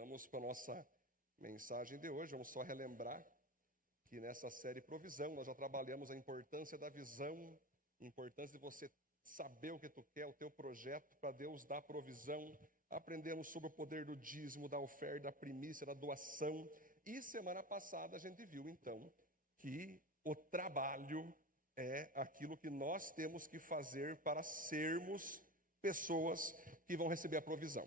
Vamos para a nossa mensagem de hoje. Vamos só relembrar que nessa série Provisão nós já trabalhamos a importância da visão, a importância de você saber o que tu quer, o teu projeto, para Deus dar provisão. Aprendemos sobre o poder do dízimo, da oferta, da primícia, da doação. E semana passada a gente viu então que o trabalho é aquilo que nós temos que fazer para sermos pessoas que vão receber a provisão.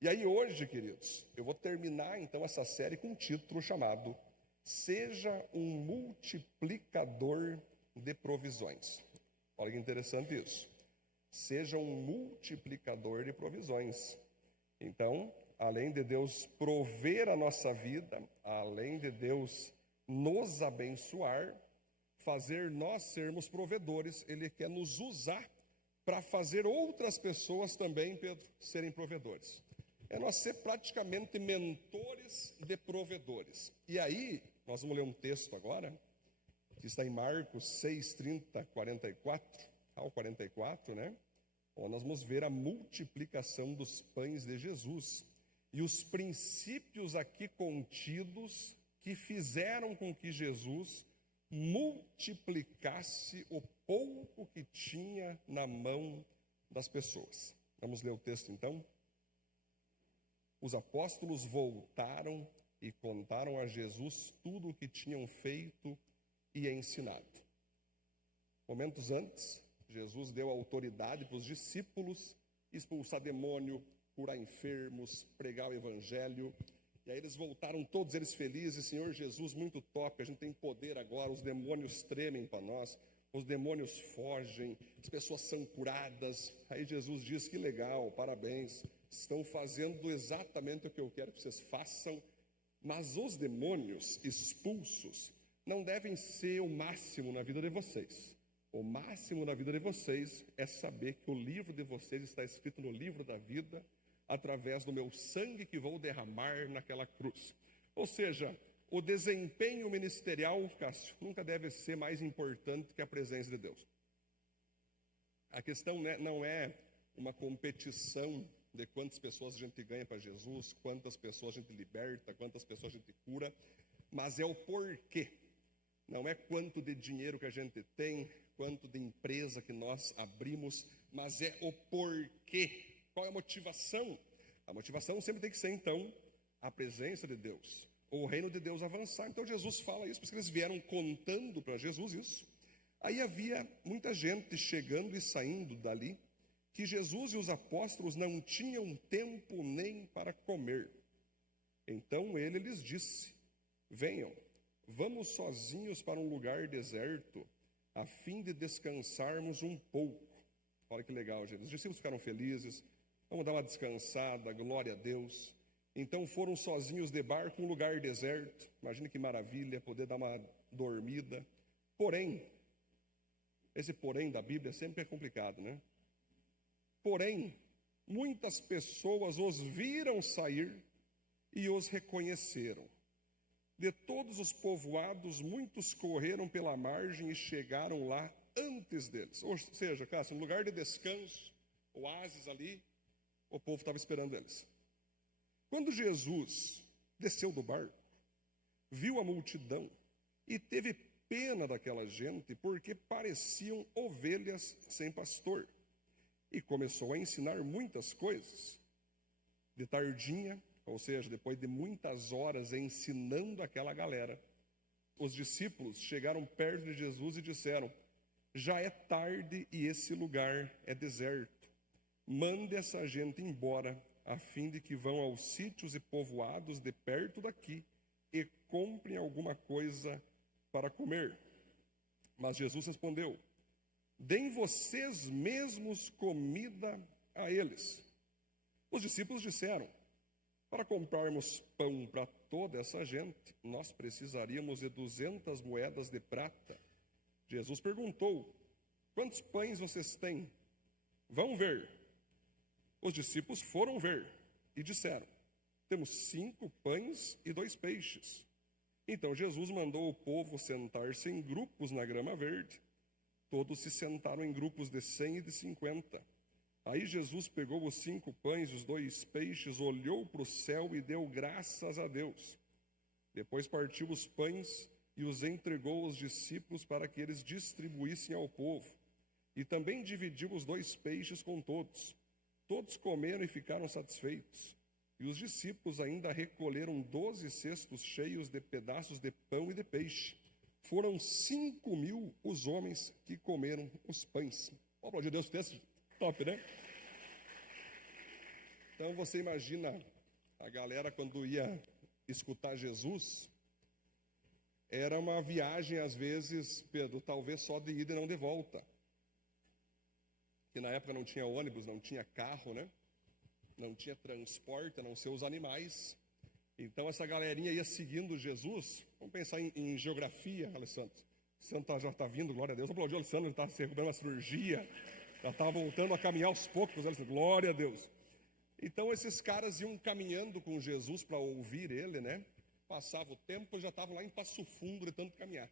E aí hoje, queridos, eu vou terminar então essa série com um título chamado Seja um multiplicador de provisões. Olha que interessante isso. Seja um multiplicador de provisões. Então, além de Deus prover a nossa vida, além de Deus nos abençoar, fazer nós sermos provedores, Ele quer nos usar para fazer outras pessoas também, Pedro, serem provedores. É nós ser praticamente mentores de provedores. E aí, nós vamos ler um texto agora, que está em Marcos 6, 30, 44, ao 44, né? Onde nós vamos ver a multiplicação dos pães de Jesus. E os princípios aqui contidos que fizeram com que Jesus multiplicasse o pouco que tinha na mão das pessoas. Vamos ler o texto então? Os apóstolos voltaram e contaram a Jesus tudo o que tinham feito e ensinado. Momentos antes, Jesus deu autoridade para os discípulos expulsar demônio, curar enfermos, pregar o evangelho. E aí eles voltaram, todos eles felizes. Senhor Jesus, muito top, a gente tem poder agora, os demônios tremem para nós, os demônios fogem, as pessoas são curadas. Aí Jesus diz, que legal, parabéns, estão fazendo exatamente o que eu quero que vocês façam, mas os demônios expulsos não devem ser o máximo na vida de vocês. O máximo na vida de vocês é saber que o livro de vocês está escrito no livro da vida, através do meu sangue que vou derramar naquela cruz. Ou seja, o desempenho ministerial, Cássio, nunca deve ser mais importante que a presença de Deus. A questão não é uma competição de quantas pessoas a gente ganha para Jesus, quantas pessoas a gente liberta, quantas pessoas a gente cura, mas é o porquê. Não é quanto de dinheiro que a gente tem, quanto de empresa que nós abrimos, mas é o porquê. Qual é a motivação? A motivação sempre tem que ser, então, a presença de Deus, ou o reino de Deus avançar. Então Jesus fala isso, porque eles vieram contando para Jesus isso. Aí havia muita gente chegando e saindo dali, que Jesus e os apóstolos não tinham tempo nem para comer. Então ele lhes disse, venham, vamos sozinhos para um lugar deserto, a fim de descansarmos um pouco. Olha que legal, gente. Os discípulos ficaram felizes, vamos dar uma descansada, glória a Deus. Então foram sozinhos de barco, um lugar deserto. Imagine que maravilha, poder dar uma dormida. Porém, esse porém da Bíblia sempre é complicado, né? Porém, muitas pessoas os viram sair e os reconheceram. De todos os povoados, muitos correram pela margem e chegaram lá antes deles. Ou seja, Cássio, um lugar de descanso, oásis ali, o povo estava esperando eles. Quando Jesus desceu do barco, viu a multidão e teve pena daquela gente, porque pareciam ovelhas sem pastor, e começou a ensinar muitas coisas. De tardinha, ou seja, depois de muitas horas ensinando aquela galera, os discípulos chegaram perto de Jesus e disseram, já é tarde e esse lugar é deserto. Mande essa gente embora, a fim de que vão aos sítios e povoados de perto daqui e comprem alguma coisa para comer. Mas Jesus respondeu, deem vocês mesmos comida a eles. Os discípulos disseram, para comprarmos pão para toda essa gente, nós precisaríamos de 200 moedas de prata. Jesus perguntou, quantos pães vocês têm? Vão ver. Os discípulos foram ver e disseram, temos 5 pães e 2 peixes. Então Jesus mandou o povo sentar-se em grupos na grama verde. Todos se sentaram em grupos de 100 e de 50. Aí Jesus pegou os 5 pães e os 2 peixes, olhou para o céu e deu graças a Deus. Depois partiu os pães e os entregou aos discípulos para que eles distribuíssem ao povo. E também dividiu os 2 peixes com todos. Todos comeram e ficaram satisfeitos. E os discípulos ainda recolheram 12 cestos cheios de pedaços de pão e de peixe. Foram 5.000 os homens que comeram os pães. Vamos aplaudir Deus, texto top, né? Então você imagina a galera quando ia escutar Jesus, era uma viagem às vezes, Pedro, talvez só de ida e não de volta. Que na época não tinha ônibus, não tinha carro, né? Não tinha transporte, a não ser os animais. Então essa galerinha ia seguindo Jesus. Vamos pensar em geografia, Alessandro. O Alessandro já está vindo, glória a Deus. Aplaudiu o Alessandro, ele está se recuperando uma cirurgia. Já está voltando a caminhar aos poucos, Alessandro. Glória a Deus. Então esses caras iam caminhando com Jesus para ouvir ele, né? Passava o tempo, já estava lá em Passo Fundo de tanto caminhar.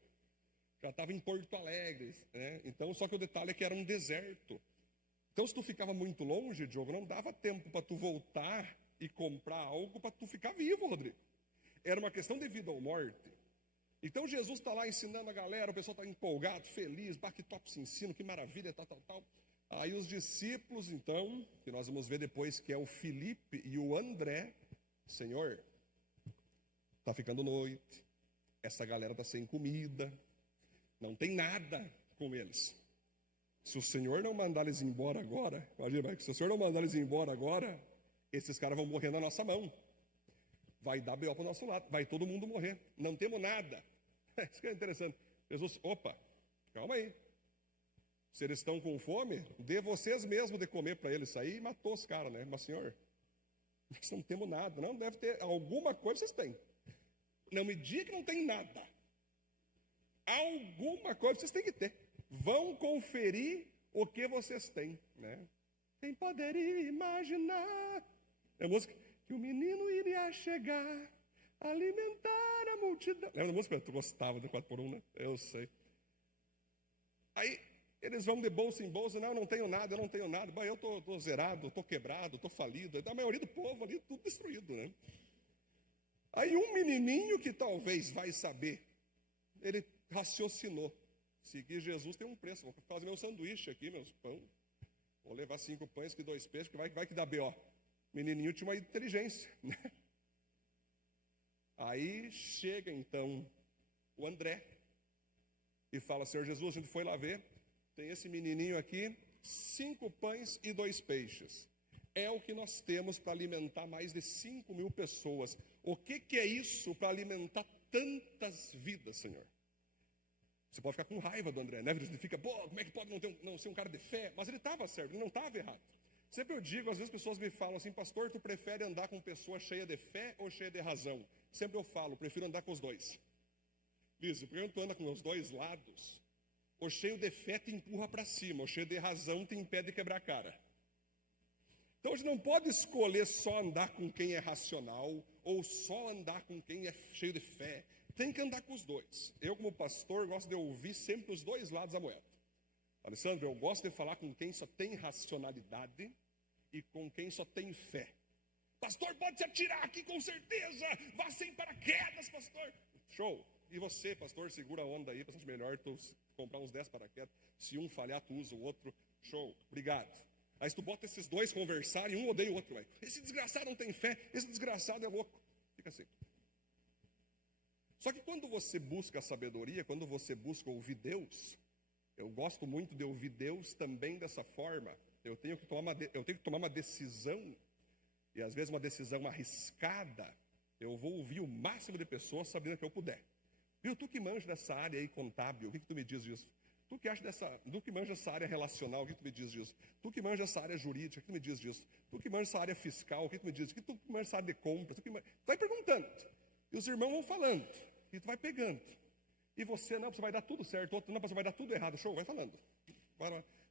Já estava em Porto Alegre, né? Então, só que o detalhe é que era um deserto. Então, se tu ficava muito longe, Diogo, não dava tempo para tu voltar e comprar algo para tu ficar vivo, Rodrigo. Era uma questão de vida ou morte. Então, Jesus está lá ensinando a galera, o pessoal está empolgado, feliz, que top se ensino, que maravilha, tal. Aí os discípulos, então, que nós vamos ver depois que é o Filipe e o André, Senhor, está ficando noite, essa galera está sem comida, não tem nada com eles. Se o Senhor não mandar eles embora agora, imagina, se o Senhor não mandar eles embora agora, esses caras vão morrer na nossa mão. Vai dar B.O. para o nosso lado, vai todo mundo morrer. Não temos nada. Isso que é interessante. Jesus, opa, calma aí. Se eles estão com fome, dê vocês mesmos de comer para eles. Aí matou os caras, né? Mas, Senhor, nós não temos nada. Não, deve ter alguma coisa vocês têm. Não me diga que não tem nada. Alguma coisa vocês têm que ter. Vão conferir o que vocês têm, né? Quem poderia imaginar a música que o menino iria chegar, alimentar a multidão. Lembra da música? Tu gostava do 4x1, né? Eu sei. Aí eles vão de bolsa em bolsa, não tenho nada, eu não tenho nada. Bah, eu tô zerado, tô quebrado, tô falido. A maioria do povo ali, tudo destruído, né? Aí um menininho que talvez vai saber, ele raciocinou. Seguir Jesus tem um preço. Vou fazer meu sanduíche aqui, meus pão. Vou levar 5 pães que 2 peixes, que vai que dá B.O. Menininho tinha uma inteligência, né? Aí chega então o André e fala: Senhor Jesus, a gente foi lá ver, tem esse menininho aqui, 5 pães e 2 peixes. É o que nós temos para alimentar mais de 5.000 pessoas. O que é isso para alimentar tantas vidas, Senhor? Você pode ficar com raiva do André, né? Ele fica, como é que pode não ser um cara de fé? Mas ele estava certo, ele não estava errado. Sempre eu digo, às vezes as pessoas me falam assim: pastor, tu prefere andar com pessoa cheia de fé ou cheia de razão? Sempre eu falo, prefiro andar com os dois. Liso, porque tu anda com os dois lados, o cheio de fé te empurra para cima, o cheio de razão te impede de quebrar a cara. Então a gente não pode escolher só andar com quem é racional ou só andar com quem é cheio de fé. Tem que andar com os dois. Eu, como pastor, gosto de ouvir sempre os dois lados da moeda. Alessandro, eu gosto de falar com quem só tem racionalidade e com quem só tem fé. Pastor, pode se atirar aqui com certeza. Vá sem paraquedas, pastor. Show. E você, pastor, segura a onda aí, bastante melhor tu comprar uns 10 paraquedas. Se um falhar, tu usa o outro. Show. Obrigado. Aí se tu bota esses dois conversarem, um odeia o outro. Vai. Esse desgraçado não tem fé, esse desgraçado é louco. Fica assim. Só que quando você busca a sabedoria, quando você busca ouvir Deus, eu gosto muito de ouvir Deus também dessa forma. Eu tenho que tomar uma decisão, e às vezes uma decisão arriscada. Eu vou ouvir o máximo de pessoas sabendo que eu puder. Viu, tu que manja dessa área aí contábil, o que tu me diz disso? Tu que manja essa área relacional, o que tu me diz disso? Tu que manja essa área jurídica, o que tu me diz disso? Tu que manja essa área fiscal, o que tu me diz disso? Tu que manja essa área de compras, tu vai perguntando. E os irmãos vão falando, e tu vai pegando. E você vai dar tudo certo, outro não, você vai dar tudo errado. Show, vai falando.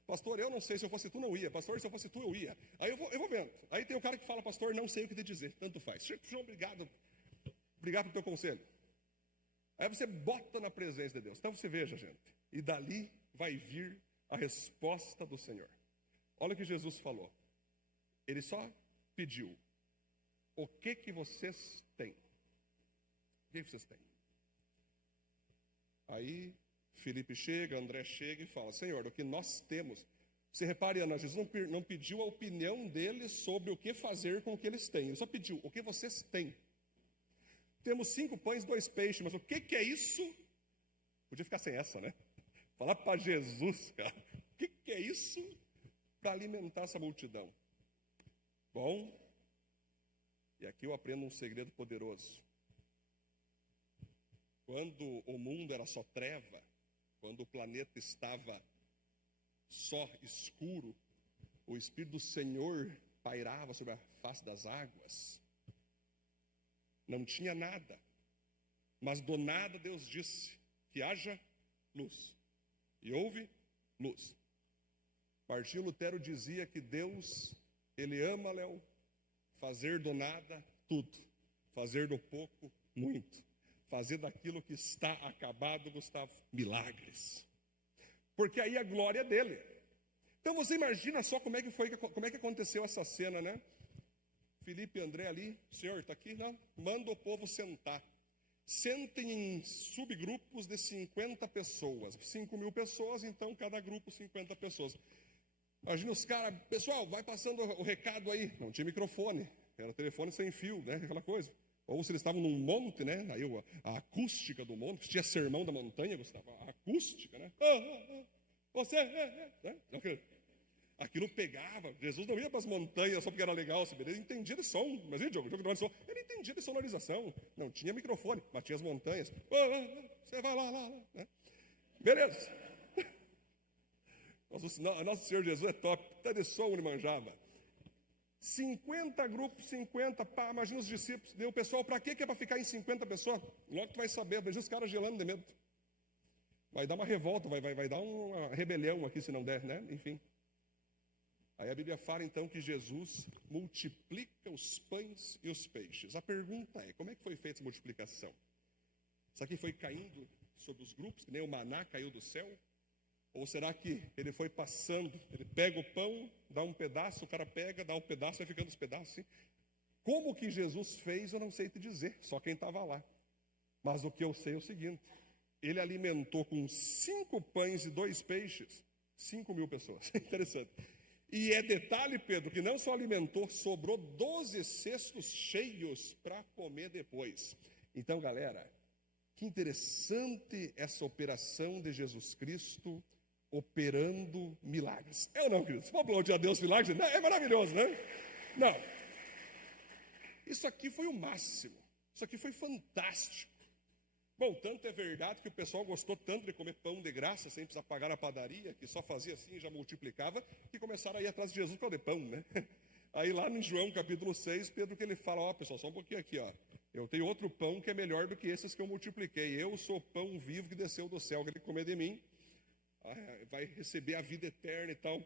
Pastor, eu não sei, se eu fosse tu não ia. Pastor, se eu fosse tu eu ia. Aí eu vou vendo. Aí tem o cara que fala: pastor, não sei o que te dizer. Tanto faz. Show, obrigado. Obrigado pelo teu conselho. Aí você bota na presença de Deus. Então você veja, gente. E dali vai vir a resposta do Senhor. Olha o que Jesus falou. Ele só pediu: o que vocês têm? O que vocês têm? Aí Felipe chega, André chega e fala: Senhor, o que nós temos. Você repare, Ana, Jesus não pediu a opinião deles sobre o que fazer com o que eles têm. Ele só pediu: o que vocês têm? Temos 5 pães e 2 peixes, mas o que é isso? Podia ficar sem essa, né? Falar para Jesus, cara, o que é isso para alimentar essa multidão? Bom, e aqui eu aprendo um segredo poderoso. Quando o mundo era só treva, quando o planeta estava só escuro, o Espírito do Senhor pairava sobre a face das águas. Não tinha nada, mas do nada Deus disse que haja luz, e houve luz. Martinho Lutero dizia que Deus, Ele ama, Léo, fazer do nada tudo, fazer do pouco muito, fazer daquilo que está acabado, Gustavo, milagres. Porque aí a glória é dele. Então você imagina só como é que aconteceu essa cena, né? Felipe e André ali, o senhor está aqui? Não? Manda o povo sentar. Sentem em subgrupos de 50 pessoas. 5.000 pessoas, então cada grupo 50 pessoas. Imagina os caras, pessoal, vai passando o recado aí. Não tinha microfone, era telefone sem fio, né? Aquela coisa. Ou se eles estavam num monte, né? Aí a acústica do monte, tinha sermão da montanha, Gustavo, a acústica, né? Você, né? Aquilo pegava. Jesus não ia para as montanhas só porque era legal, ele entendia de som. Imagina, jogo de som. Ele entendia de sonorização. Não tinha microfone, mas tinha as montanhas. Você vai lá, né? Beleza. Nosso Senhor Jesus é top. Até de som ele manjava. 50 grupos, 50, pá, imagina os discípulos. Deu o pessoal, para quê que é para ficar em 50 pessoas? Logo tu vai saber, veja os caras gelando de medo. Vai dar uma revolta, vai dar uma rebelião aqui se não der, né? Enfim. Aí a Bíblia fala então que Jesus multiplica os pães e os peixes. A pergunta é, como é que foi feita essa multiplicação? Isso aqui foi caindo sobre os grupos, que nem o maná caiu do céu? Ou será que ele foi passando, ele pega o pão, dá um pedaço, o cara pega, dá um pedaço, vai ficando os pedaços assim? Como que Jesus fez, eu não sei te dizer, só quem estava lá. Mas o que eu sei é o seguinte, ele alimentou com 5 pães e 2 peixes, 5.000 pessoas. Interessante. E é detalhe, Pedro, que não só alimentou, sobrou 12 cestos cheios para comer depois. Então, galera, que interessante essa operação de Jesus Cristo operando milagres. Eu não, querido. Vamos aplaudir a Deus milagres? É maravilhoso, né? Não. Isso aqui foi o máximo. Isso aqui foi fantástico. Bom, tanto é verdade que o pessoal gostou tanto de comer pão de graça, sem precisar pagar na padaria, que só fazia assim e já multiplicava, que começaram a ir atrás de Jesus para o de pão, né? Aí lá em João capítulo 6, Pedro que ele fala, ó pessoal, só um pouquinho aqui, ó. Eu tenho outro pão que é melhor do que esses que eu multipliquei. Eu sou o pão vivo que desceu do céu, que ele comer de mim, vai receber a vida eterna e tal.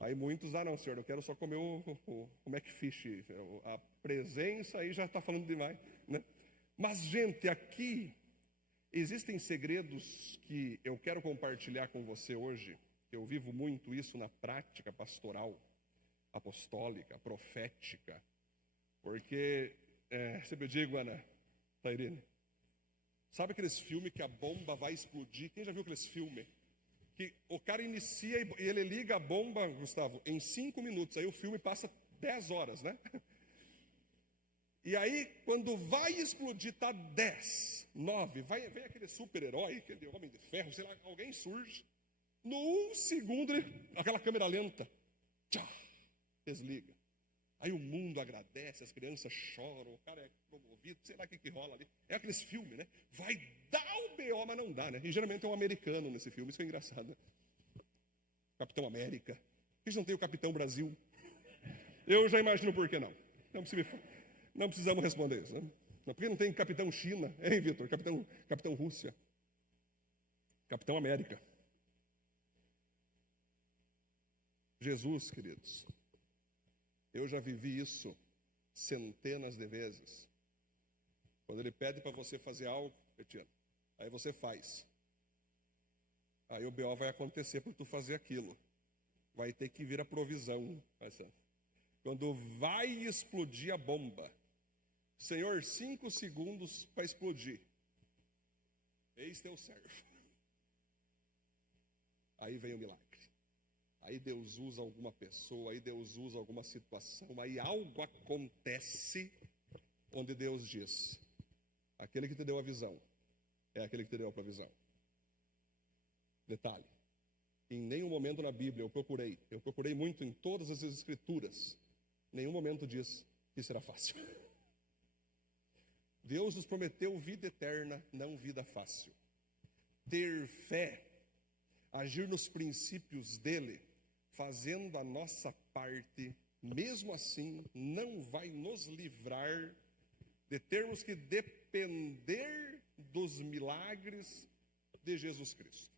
Aí muitos, não senhor, eu quero só comer o McFish, a presença aí já está falando demais, né? Mas gente, aqui existem segredos que eu quero compartilhar com você hoje. Eu vivo muito isso na prática pastoral, apostólica, profética. Porque, sempre eu digo, Ana, Tairine, sabe aqueles filmes que a bomba vai explodir? Quem já viu aqueles filmes? Que o cara inicia e ele liga a bomba, Gustavo, em 5 minutos. Aí o filme passa 10 horas, né? E aí, quando vai explodir, tá 10, 9, vem aquele super-herói, aquele homem de ferro, sei lá, alguém surge. No 1 segundo, aquela câmera lenta, tchá, desliga. Aí o mundo agradece, as crianças choram, o cara é comovido, sei lá o que rola ali. É aqueles filmes, né? Vai dar o B.O., mas não dá, né? E geralmente é um americano nesse filme, isso é engraçado, né? Capitão América. Por que não tem o Capitão Brasil? Eu já imagino por que não. Não precisamos responder isso, né? Por que não tem Capitão China, hein, Vitor? Capitão Rússia. Capitão América. Jesus, queridos, eu já vivi isso centenas de vezes. Quando ele pede para você fazer algo, Petiano, aí você faz. Aí o B.O. vai acontecer para tu fazer aquilo. vai ter que vir a provisão. Quando vai explodir a bomba, Senhor, 5 segundos para explodir. Eis teu servo. Aí vem o milagre. Aí Deus usa alguma pessoa, aí Deus usa alguma situação, aí algo acontece onde Deus diz: aquele que te deu a visão é aquele que te deu a provisão. Detalhe, em nenhum momento na Bíblia eu procurei muito em todas as escrituras, nenhum momento diz que será fácil. Deus nos prometeu vida eterna, não vida fácil. Ter fé, agir nos princípios dele, fazendo a nossa parte, mesmo assim, não vai nos livrar de termos que depender dos milagres de Jesus Cristo.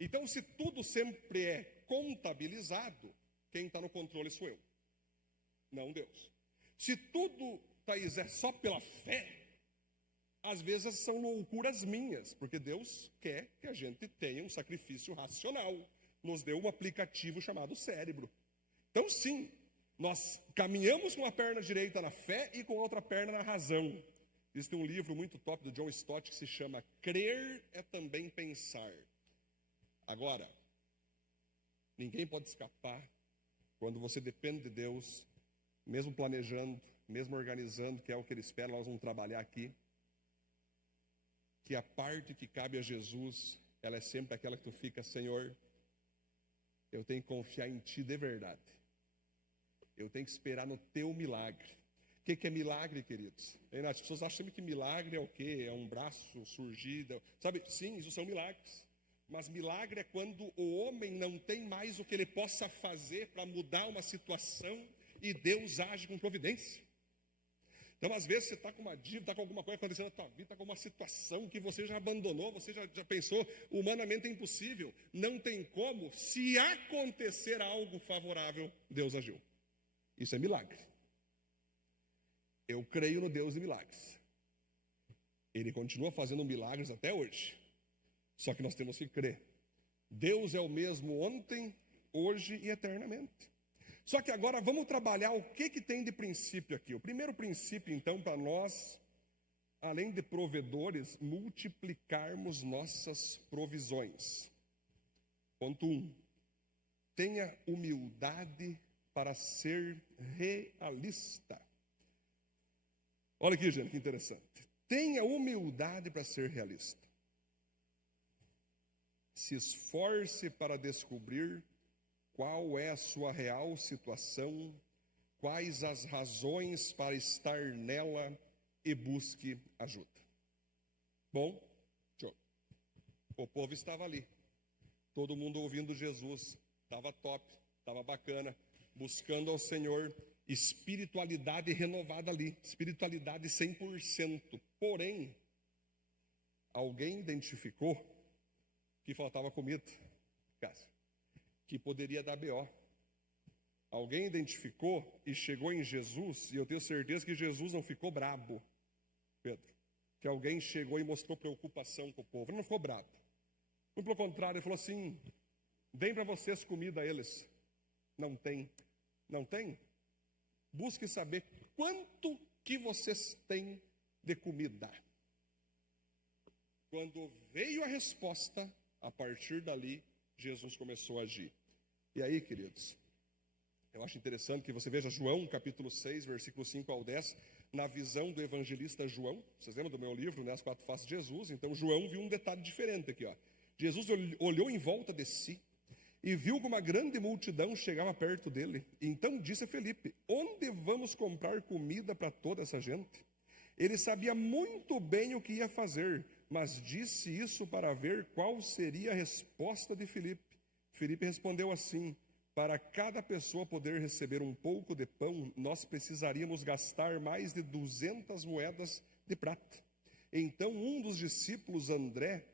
Então, se tudo sempre é contabilizado, quem está no controle sou eu, não Deus. Se tudo, Thaís, é só pela fé, às vezes são loucuras minhas, porque Deus quer que a gente tenha um sacrifício racional. Nos deu um aplicativo chamado cérebro. Então, sim, nós caminhamos com a perna direita na fé e com a outra perna na razão. Existe um livro muito top do John Stott que se chama Crer é Também Pensar. Agora, ninguém pode escapar quando você depende de Deus, mesmo planejando, mesmo organizando, que é o que Ele espera, nós vamos trabalhar aqui, que a parte que cabe a Jesus, ela é sempre aquela que tu fica: Senhor, eu tenho que confiar em Ti de verdade. Eu tenho que esperar no Teu milagre. O que é milagre, queridos? As pessoas acham sempre que milagre é o quê? É um braço surgido. Sabe, sim, isso são milagres. Mas milagre é quando o homem não tem mais o que ele possa fazer para mudar uma situação e Deus age com providência. Então, às vezes, você está com uma dívida, está com alguma coisa acontecendo na tua vida, está com uma situação que você já abandonou, você já pensou, humanamente é impossível. Não tem como. Se acontecer algo favorável, Deus agiu. Isso é milagre. Eu creio no Deus de milagres. Ele continua fazendo milagres até hoje. Só que nós temos que crer. Deus é o mesmo ontem, hoje e eternamente. Só que agora vamos trabalhar o que tem de princípio aqui. O primeiro princípio, então, para nós, além de provedores, multiplicarmos nossas provisões. Ponto 1. Tenha humildade para ser realista. Olha aqui, gente, que interessante. Tenha humildade para ser realista. Se esforce para descobrir qual é a sua real situação, quais as razões para estar nela e busque ajuda. Bom, o povo estava ali, todo mundo ouvindo Jesus, estava top, estava bacana, buscando ao Senhor, espiritualidade renovada ali, espiritualidade 100%. Porém, alguém identificou que faltava comida, Cássio, que poderia dar BO. Alguém identificou e chegou em Jesus, e eu tenho certeza que Jesus não ficou brabo, Pedro, que alguém chegou e mostrou preocupação com o povo. Ele não ficou brabo. Pelo contrário, ele falou assim: deem para vocês comida a eles. Não tem. Não tem? Busque saber quanto que vocês têm de comida. Quando veio a resposta, a partir dali, Jesus começou a agir. E aí, queridos, eu acho interessante que você veja João, capítulo 6, versículo 5 ao 10, na visão do evangelista João. Vocês lembram do meu livro, né, As 4 Faces de Jesus? Então, João viu um detalhe diferente aqui, ó. Jesus olhou em volta de si e viu que uma grande multidão chegava perto dele. Então disse a Felipe: onde vamos comprar comida para toda essa gente? Ele sabia muito bem o que ia fazer, mas disse isso para ver qual seria a resposta de Felipe. Felipe respondeu assim: para cada pessoa poder receber um pouco de pão, nós precisaríamos gastar mais de 200 moedas de prata. Então um dos discípulos, André,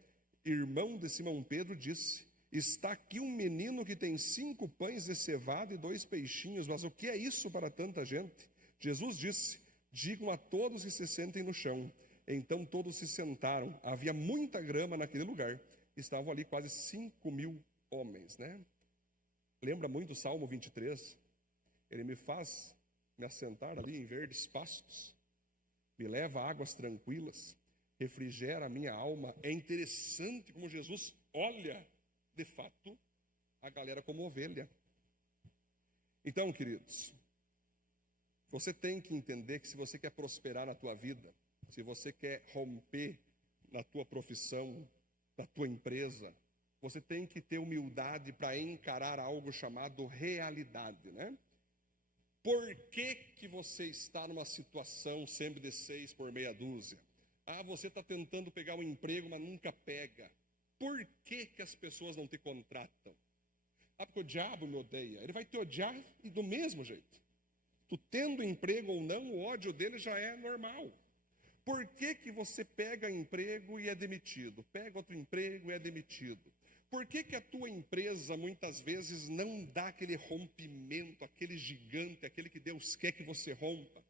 irmão de Simão Pedro, disse: está aqui um menino que tem 5 pães de cevada e 2 peixinhos, mas o que é isso para tanta gente? Jesus disse: digam a todos que se sentem no chão. Então todos se sentaram. Havia muita grama naquele lugar. Estavam ali quase 5.000 homens, né? lembra muito o Salmo 23. Ele me faz me assentar ali em verdes pastos, me leva a águas tranquilas, refrigera a minha alma. É interessante como Jesus olha, de fato, a galera como ovelha. Então, queridos, você tem que entender que se você quer prosperar na tua vida, se você quer romper na tua profissão, na tua empresa, você tem que ter humildade para encarar algo chamado realidade, né? Por que você está numa situação sempre de 6 por meia dúzia? Você está tentando pegar um emprego, mas nunca pega. Por que as pessoas não te contratam? Porque o diabo me odeia. Ele vai te odiar e do mesmo jeito. Tu tendo emprego ou não, o ódio dele já é normal. Por que você pega emprego e é demitido? Pega outro emprego e é demitido. Por que a tua empresa muitas vezes não dá aquele rompimento, aquele gigante, aquele que Deus quer que você rompa?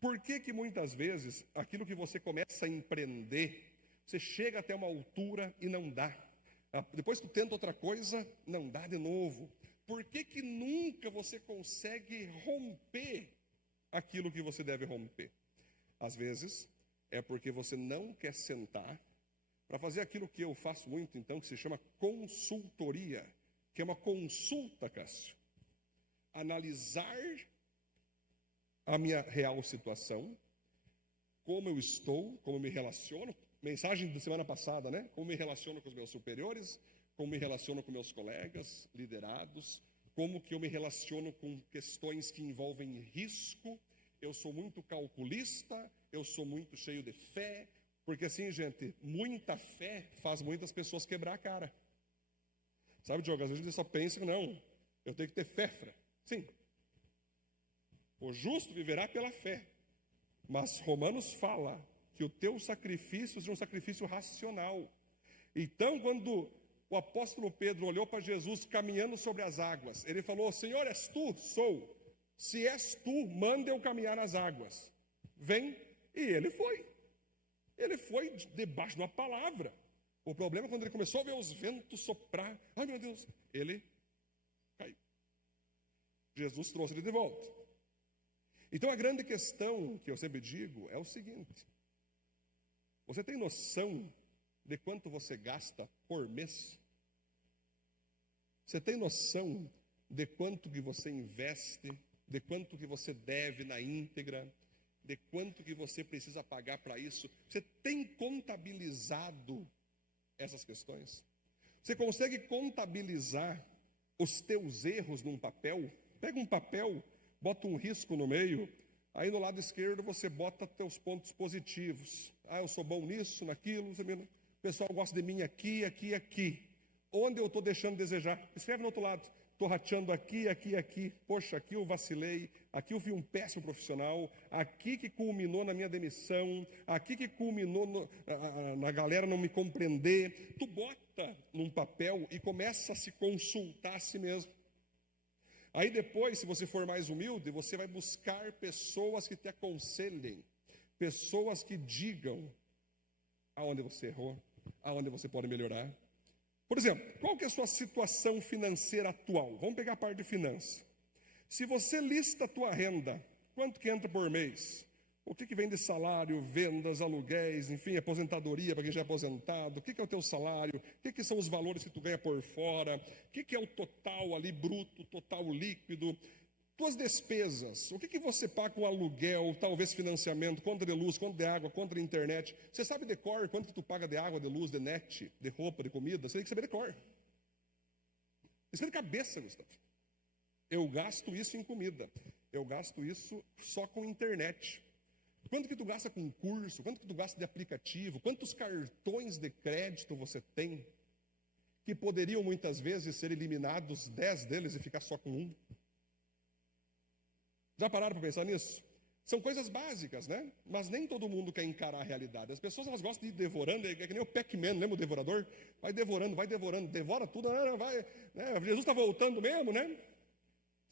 Por que muitas vezes aquilo que você começa a empreender, você chega até uma altura e não dá? Depois tu tenta outra coisa, não dá de novo. Por que nunca você consegue romper aquilo que você deve romper? Às vezes é porque você não quer sentar para fazer aquilo que eu faço muito, então, que se chama consultoria, que é uma consulta, Cássio. Analisar a minha real situação, como eu estou, como eu me relaciono. Mensagem da semana passada, né? Como me relaciono com os meus superiores, como me relaciono com meus colegas, liderados, como que eu me relaciono com questões que envolvem risco. Eu sou muito calculista, eu sou muito cheio de fé. Porque assim, gente, muita fé faz muitas pessoas quebrar a cara. Sabe, Diogo, às vezes a gente só pensa que não, eu tenho que ter fé. Sim. O justo viverá pela fé. Mas Romanos fala que o teu sacrifício é um sacrifício racional. Então, quando o apóstolo Pedro olhou para Jesus caminhando sobre as águas, ele falou: Senhor, és tu? Sou. Se és tu, manda eu caminhar nas águas. Vem. E ele foi. Ele foi debaixo de uma palavra. O problema é quando ele começou a ver os ventos soprar. Ai, meu Deus, ele caiu. Jesus trouxe ele de volta. Então a grande questão que eu sempre digo é o seguinte: você tem noção de quanto você gasta por mês? Você tem noção de quanto que você investe, de quanto que você deve na íntegra, de quanto que você precisa pagar para isso? Você tem contabilizado essas questões? Você consegue contabilizar os teus erros num papel? Pega um papel, bota um risco no meio, aí no lado esquerdo você bota teus pontos positivos. Eu sou bom nisso, naquilo, o pessoal gosta de mim aqui, aqui, aqui. Onde eu estou deixando de desejar? Escreve no outro lado. Estou rateando aqui, aqui, aqui. Poxa, aqui eu vacilei. Aqui eu fui um péssimo profissional. Aqui que culminou na minha demissão. Aqui que culminou na galera não me compreender. Tu bota num papel e começa a se consultar a si mesmo. Aí depois, se você for mais humilde, você vai buscar pessoas que te aconselhem. Pessoas que digam aonde você errou, aonde você pode melhorar. Por exemplo, qual que é a sua situação financeira atual? Vamos pegar a parte de finanças. Se você lista a tua renda, quanto que entra por mês? O que vem de salário, vendas, aluguéis, enfim, aposentadoria para quem já é aposentado? O que é o teu salário? O que são os valores que tu ganha por fora? O que é o total ali bruto, total líquido? Tuas despesas, o que você paga com aluguel, talvez financiamento, conta de luz, conta de água, conta de internet? Você sabe de cor quanto que tu paga de água, de luz, de net, de roupa, de comida? Você tem que saber de cor. Isso é de cabeça, Gustavo. Eu gasto isso em comida. Eu gasto isso só com internet. Quanto que tu gasta com curso? Quanto que tu gasta de aplicativo? Quantos cartões de crédito você tem? Que poderiam muitas vezes ser eliminados 10 deles e ficar só com um. Já pararam para pensar nisso? São coisas básicas, né? Mas nem todo mundo quer encarar a realidade. As pessoas elas gostam de ir devorando, é que nem o Pac-Man, lembra o devorador? Vai devorando, devora tudo, vai, né? Jesus está voltando mesmo, né?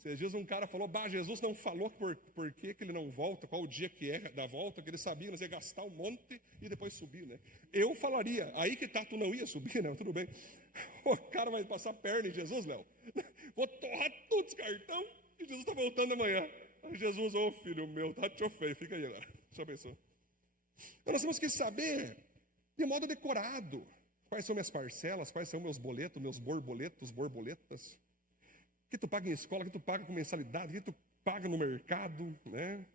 Esses dias um cara falou, Jesus não falou por que ele não volta, qual o dia que é da volta, que ele sabia, nós ia gastar um monte e depois subir, né? Eu falaria, aí que tá, tu não ia subir, né? Tudo bem. O cara vai passar perna em Jesus, Léo. vou torrar todos os cartão e Jesus está voltando amanhã. Aí Jesus, ô filho meu, tá te feio, fica aí agora. Já pensou? Então nós temos que saber, de modo decorado, quais são minhas parcelas, quais são meus boletos, meus borboletas. O que tu paga em escola, o que tu paga com mensalidade, o que tu paga no mercado, né?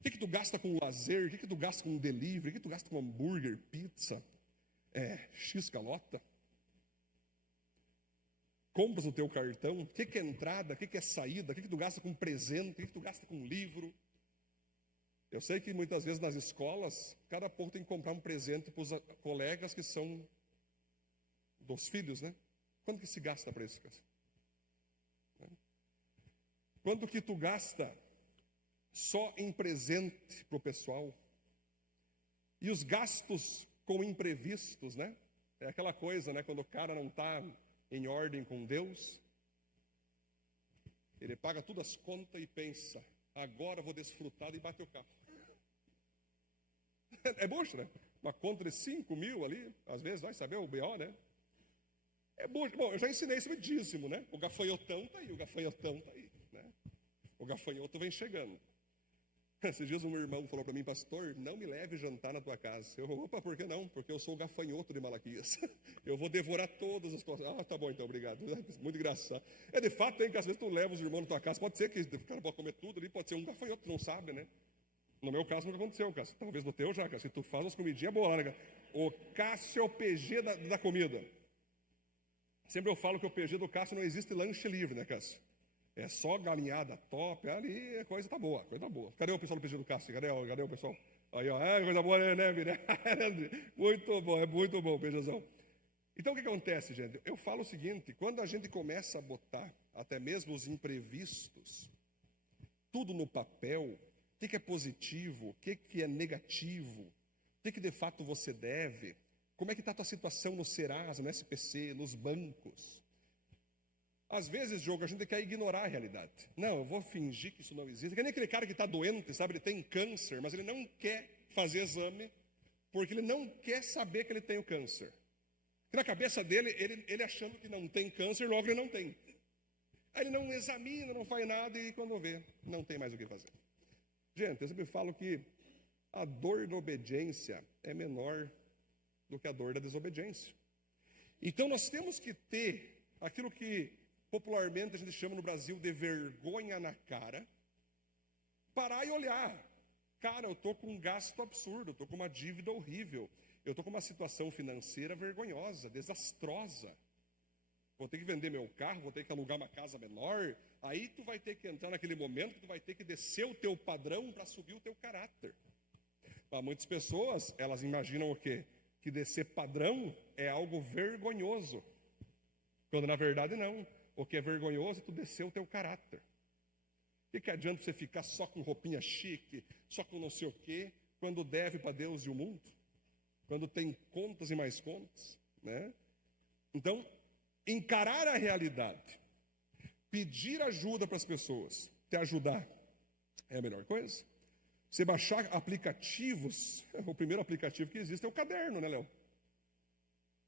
O que tu gasta com lazer, o que tu gasta com delivery, o que tu gasta com hambúrguer, pizza, x-calota. Compras no teu cartão, o que é entrada, o que é saída, o que tu gasta com presente, o que tu gasta com livro. Eu sei que muitas vezes nas escolas, cada pouco tem que comprar um presente para os colegas que são dos filhos, né? Quanto que se gasta para isso, cara? Quanto que tu gasta só em presente para o pessoal? E os gastos com imprevistos, né? É aquela coisa, né? Quando o cara não está em ordem com Deus, ele paga todas as contas e pensa, agora vou desfrutar e bate o carro. É bucho, né? Uma conta de 5 mil ali, às vezes vai saber o B.O., né? É bucho. Bom, eu já ensinei sobre dízimo, né? O gafanhotão está aí, né? O gafanhoto vem chegando. Esses dias um irmão falou para mim, pastor, não me leve jantar na tua casa. Eu, opa, por que não? Porque eu sou o gafanhoto de Malaquias. Eu vou devorar todas as coisas. Ah, tá bom então, obrigado. Muito engraçado. De fato, tem que às vezes tu leva os irmãos na tua casa, pode ser que o cara pode comer tudo ali, pode ser um gafanhoto, tu não sabe, né? No meu caso nunca aconteceu, cara. Talvez no teu já, cara. Se tu faz umas comidinhas boas lá, né, cara? O Cássio é o PG da comida. Sempre eu falo que o PG do Cássio não existe lanche livre, né, Cássio? É só galinhada top, ali a coisa tá boa, coisa boa. Cadê o pessoal do PG do Cássio? Cadê o pessoal? Aí, ó, coisa boa, né, né? Muito bom, PGzão. Então o que acontece, gente? Eu falo o seguinte, quando a gente começa a botar até mesmo os imprevistos, tudo no papel, o que é positivo, o que é negativo, o que de fato você deve, como é que está a tua situação no Serasa, no SPC, nos bancos. Às vezes, Diogo, a gente quer ignorar a realidade. Não, eu vou fingir que isso não existe. É nem aquele cara que está doente, sabe? Ele tem câncer, mas ele não quer fazer exame, porque ele não quer saber que ele tem o câncer. Porque na cabeça dele, ele achando que não tem câncer, logo ele não tem. Aí ele não examina, não faz nada e quando vê, não tem mais o que fazer. Gente, eu sempre falo que a dor da obediência é menor do que a dor da desobediência. Então nós temos que ter aquilo que popularmente a gente chama no Brasil de vergonha na cara, parar e olhar. Cara, eu estou com um gasto absurdo, eu estou com uma dívida horrível, eu estou com uma situação financeira vergonhosa, desastrosa. Vou ter que vender meu carro, vou ter que alugar uma casa menor. Aí tu vai ter que entrar naquele momento que tu vai ter que descer o teu padrão para subir o teu caráter. Para muitas pessoas, elas imaginam o quê? Que descer padrão é algo vergonhoso. Quando na verdade não. O que é vergonhoso é tu descer o teu caráter. O que adianta você ficar só com roupinha chique, só com não sei o quê, quando deve para Deus e o mundo? Quando tem contas e mais contas, né? Então, encarar a realidade, pedir ajuda para as pessoas, te ajudar, é a melhor coisa. Você baixar aplicativos, o primeiro aplicativo que existe é o caderno, né, Léo?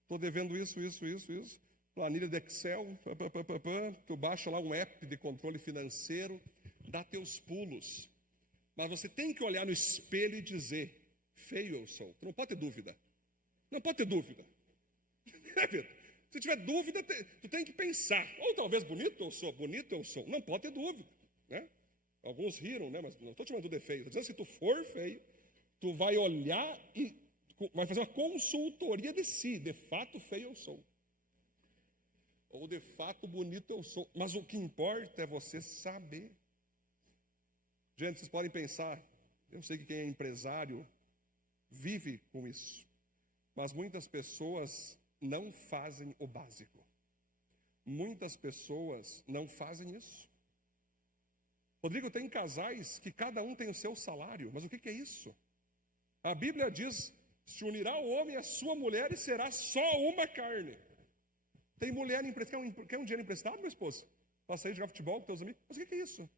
Estou devendo isso. Planilha de Excel, tu baixa lá um app de controle financeiro, dá teus pulos. Mas você tem que olhar no espelho e dizer, feio eu sou. Tu não pode ter dúvida. Não pode ter dúvida. Se tiver dúvida, tu tem que pensar. Ou talvez bonito eu sou. Não pode ter dúvida, né? Alguns riram, né? Mas não estou te chamando de feio. Estou dizendo, se tu for feio, tu vai olhar e vai fazer uma consultoria de si. De fato, feio eu sou. Ou de fato bonito eu sou. Mas o que importa é você saber. Gente, vocês podem pensar, eu sei que quem é empresário vive com isso. Mas muitas pessoas não fazem o básico. Muitas pessoas não fazem isso. Rodrigo, tem casais que cada um tem o seu salário. Mas o que é isso? A Bíblia diz, se unirá o homem à sua mulher e será só uma carne. Tem mulher emprestada, quer um dinheiro emprestado, meu esposo? Para sair jogar futebol com teus amigos? Mas o que é isso?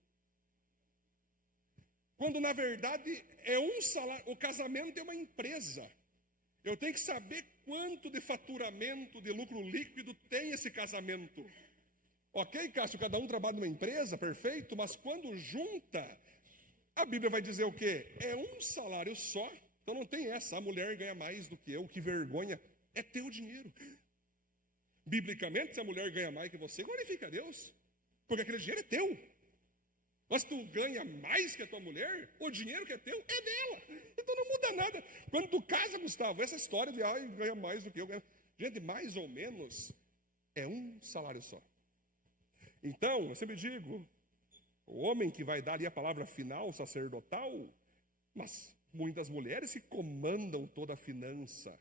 Quando na verdade é um salário, o casamento é uma empresa. Eu tenho que saber quanto de faturamento, de lucro líquido tem esse casamento. Ok, Cássio, cada um trabalha numa empresa, perfeito, mas quando junta, a Bíblia vai dizer o quê? É um salário só. Então não tem essa, a mulher ganha mais do que eu, que vergonha. É teu dinheiro. Biblicamente, se a mulher ganha mais que você, glorifica a Deus. Porque aquele dinheiro é teu. Mas tu ganha mais que a tua mulher, o dinheiro que é teu é dela. Então não muda nada. Quando tu casa, Gustavo, essa história de ganha mais do que eu ganho. Gente, mais ou menos é um salário só. Então, eu sempre digo, o homem que vai dar ali a palavra final, sacerdotal, mas muitas mulheres que comandam toda a finança.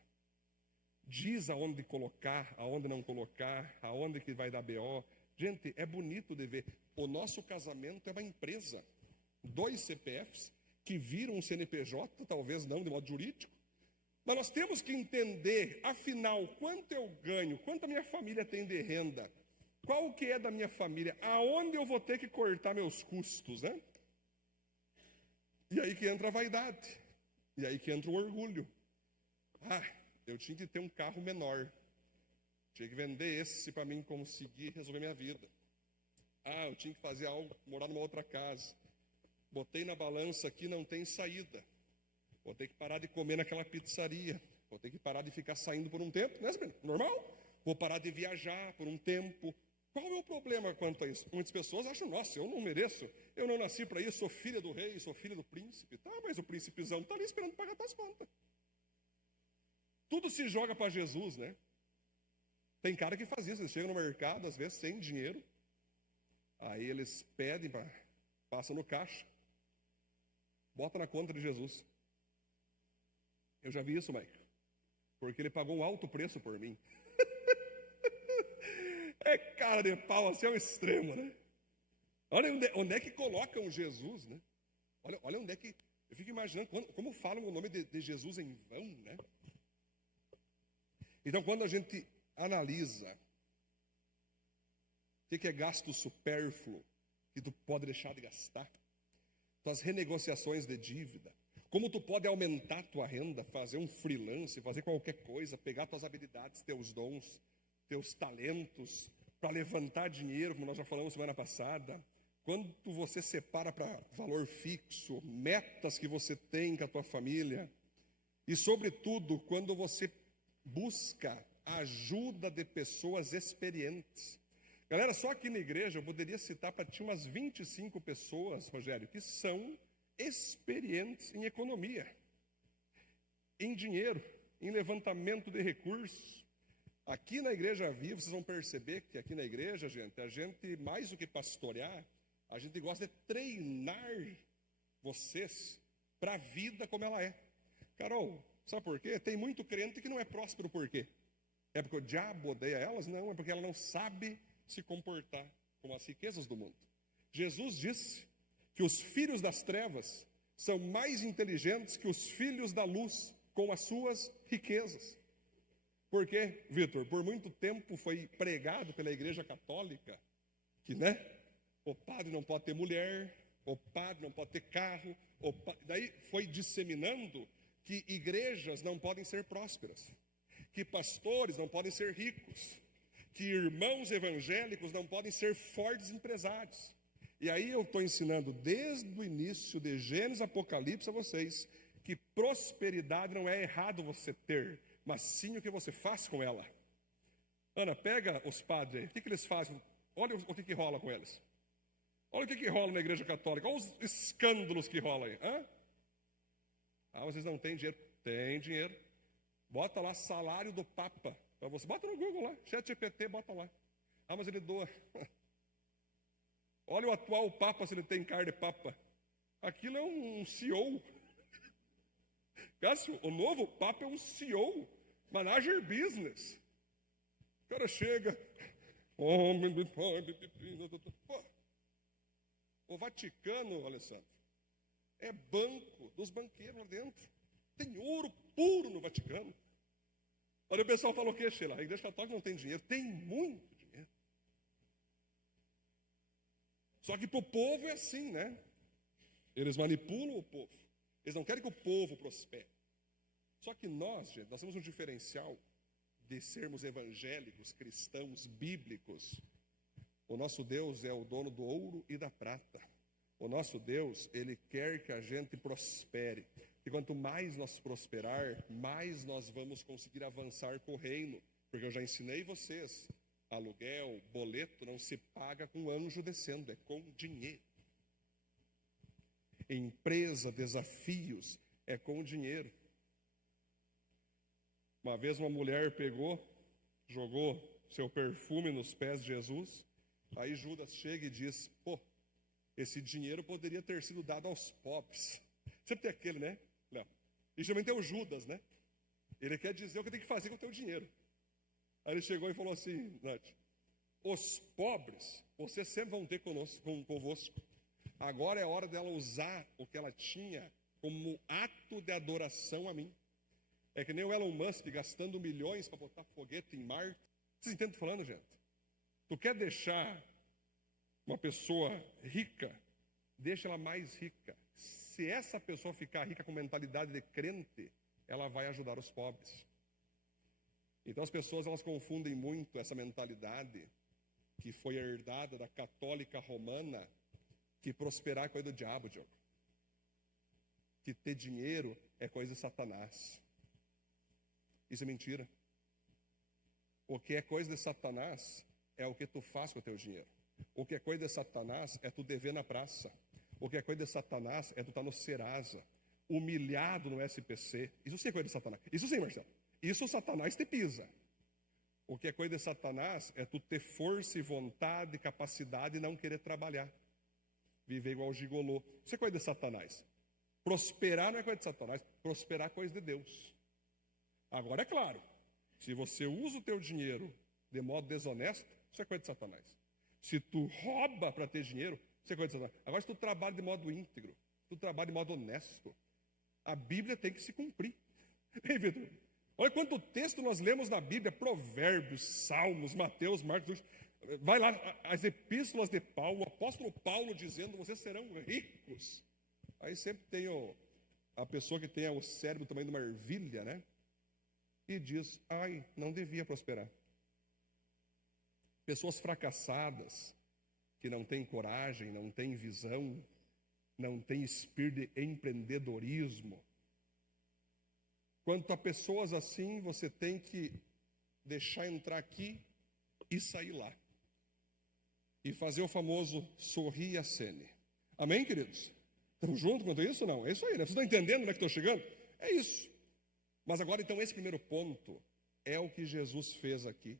Diz aonde colocar, aonde não colocar, aonde que vai dar BO. Gente, é bonito de ver. O nosso casamento é uma empresa. 2 CPFs que viram um CNPJ, talvez não de modo jurídico. Mas nós temos que entender, afinal, quanto eu ganho, quanto a minha família tem de renda, qual que é da minha família, aonde eu vou ter que cortar meus custos, né? E aí que entra a vaidade, e aí que entra o orgulho. Eu tinha que ter um carro menor, tinha que vender esse para mim conseguir resolver minha vida. Eu tinha que fazer algo, morar numa outra casa. Botei na balança aqui, não tem saída. Vou ter que parar de comer naquela pizzaria. Vou ter que parar de ficar saindo por um tempo, né, Sabrina? Normal? Vou parar de viajar por um tempo. Qual é o problema quanto a isso? Muitas pessoas acham, nossa, eu não mereço, eu não nasci para isso, sou filha do rei, sou filha do príncipe. Tá, mas o príncipezão está ali esperando pagar tuas contas. Tudo se joga para Jesus, né? Tem cara que faz isso, eles chegam no mercado, às vezes, sem dinheiro. Aí eles pedem, passam no caixa, bota na conta de Jesus. Eu já vi isso, Mike, porque ele pagou um alto preço por mim. É cara de pau, assim é um extremo, né? Olha onde é que colocam Jesus, né? Olha onde é que... Eu fico imaginando como falam o nome de Jesus em vão, né? Então, quando a gente analisa o que é gasto supérfluo, que tu pode deixar de gastar, tuas renegociações de dívida, como tu pode aumentar tua renda, fazer um freelance, fazer qualquer coisa, pegar tuas habilidades, teus dons, teus talentos, para levantar dinheiro, como nós já falamos semana passada. Quando você separa para valor fixo, metas que você tem com a tua família, e sobretudo, quando você busca a ajuda de pessoas experientes. Galera, só aqui na igreja eu poderia citar para ti umas 25 pessoas, Rogério, que são experientes em economia, em dinheiro, em levantamento de recursos. Aqui na Igreja Viva, vocês vão perceber que aqui na igreja, gente, a gente, mais do que pastorear, a gente gosta de treinar vocês para a vida como ela é. Carol, sabe por quê? Tem muito crente que não é próspero por quê? É porque o diabo odeia elas? Não, é porque ela não sabe se comportar com as riquezas do mundo. Jesus disse que os filhos das trevas são mais inteligentes que os filhos da luz com as suas riquezas. Por quê, Vitor? Por muito tempo foi pregado pela Igreja Católica que, né, o padre não pode ter mulher, o padre não pode ter carro, daí foi disseminando que igrejas não podem ser prósperas, que pastores não podem ser ricos, que irmãos evangélicos não podem ser fortes empresários. E aí eu estou ensinando desde o início de Gênesis Apocalipse a vocês que prosperidade não é errado você ter, mas sim o que você faz com ela. Ana, pega os padres aí, o que eles fazem? Olha o que rola com eles. Olha o que rola na igreja católica, olha os escândalos que rolam aí. Vocês não têm dinheiro? Tem dinheiro. Bota lá salário do Papa para você. Bota no Google lá, ChatGPT, bota lá. Mas ele doa. Olha o atual Papa, se ele tem cara de Papa. Aquilo é um CEO. Cássio, o novo Papa é um CEO. Manager business. O cara chega. O Vaticano, Alessandro, é banco dos banqueiros lá dentro. Tem ouro puro no Vaticano. Olha, o pessoal falou o quê, Sheila? A igreja católica não tem dinheiro. Tem muito dinheiro. Só que para o povo é assim, né? Eles manipulam o povo. Eles não querem que o povo prospere. Só que nós, gente, nós temos um diferencial de sermos evangélicos, cristãos, bíblicos. O nosso Deus é o dono do ouro e da prata. O nosso Deus, Ele quer que a gente prospere. E quanto mais nós prosperar, mais nós vamos conseguir avançar com o reino. Porque eu já ensinei vocês, aluguel, boleto não se paga com anjo descendo, é com dinheiro. Empresa, desafios, é com dinheiro. Uma vez uma mulher pegou, jogou seu perfume nos pés de Jesus. Aí Judas chega e diz, esse dinheiro poderia ter sido dado aos pobres. Sempre tem aquele, né? Não. E geralmente é o Judas, né? Ele quer dizer o que tem que fazer com o teu dinheiro. Aí ele chegou e falou assim, Nath, os pobres, vocês sempre vão ter convosco. Agora é hora dela usar o que ela tinha como ato de adoração a mim. É que nem o Elon Musk gastando milhões para botar foguete em Marte. Vocês entendem o que eu tô falando, gente? Tu quer deixar uma pessoa rica, deixa ela mais rica. Se essa pessoa ficar rica com mentalidade de crente, ela vai ajudar os pobres. Então as pessoas elas confundem muito essa mentalidade que foi herdada da católica romana, que prosperar é coisa do diabo, Diogo. Que ter dinheiro é coisa de Satanás. Isso é mentira. O que é coisa de Satanás é o que tu faz com o teu dinheiro. O que é coisa de Satanás é tu dever na praça. O que é coisa de Satanás é tu estar no Serasa, humilhado no SPC. Isso sim é coisa de Satanás. Isso sim, Marcelo. Isso o Satanás te pisa. O que é coisa de Satanás é tu ter força e vontade, capacidade e não querer trabalhar. Viver igual gigolô. Isso é coisa de Satanás. Prosperar não é coisa de Satanás. Prosperar é coisa de Deus. Agora é claro, se você usa o teu dinheiro de modo desonesto, isso é coisa de Satanás. Se tu rouba para ter dinheiro, isso é coisa de Satanás. Agora, se tu trabalha de modo íntegro, se tu trabalha de modo honesto, a Bíblia tem que se cumprir. Ei, Vitor, olha quanto texto nós lemos na Bíblia, Provérbios, Salmos, Mateus, Marcos, vai lá, as epístolas de Paulo, o apóstolo Paulo dizendo, vocês serão ricos. Aí sempre tem a pessoa que tem o cérebro também de uma ervilha, né? E diz, não devia prosperar. Pessoas fracassadas, que não têm coragem, não têm visão, não têm espírito de empreendedorismo. Quanto a pessoas assim, você tem que deixar entrar aqui e sair lá. E fazer o famoso sorrir e acene. Amém, queridos? Estamos juntos quanto a isso ou não? É isso aí, né? Vocês estão entendendo onde é que estou chegando? É isso. Mas agora, então, esse primeiro ponto é o que Jesus fez aqui.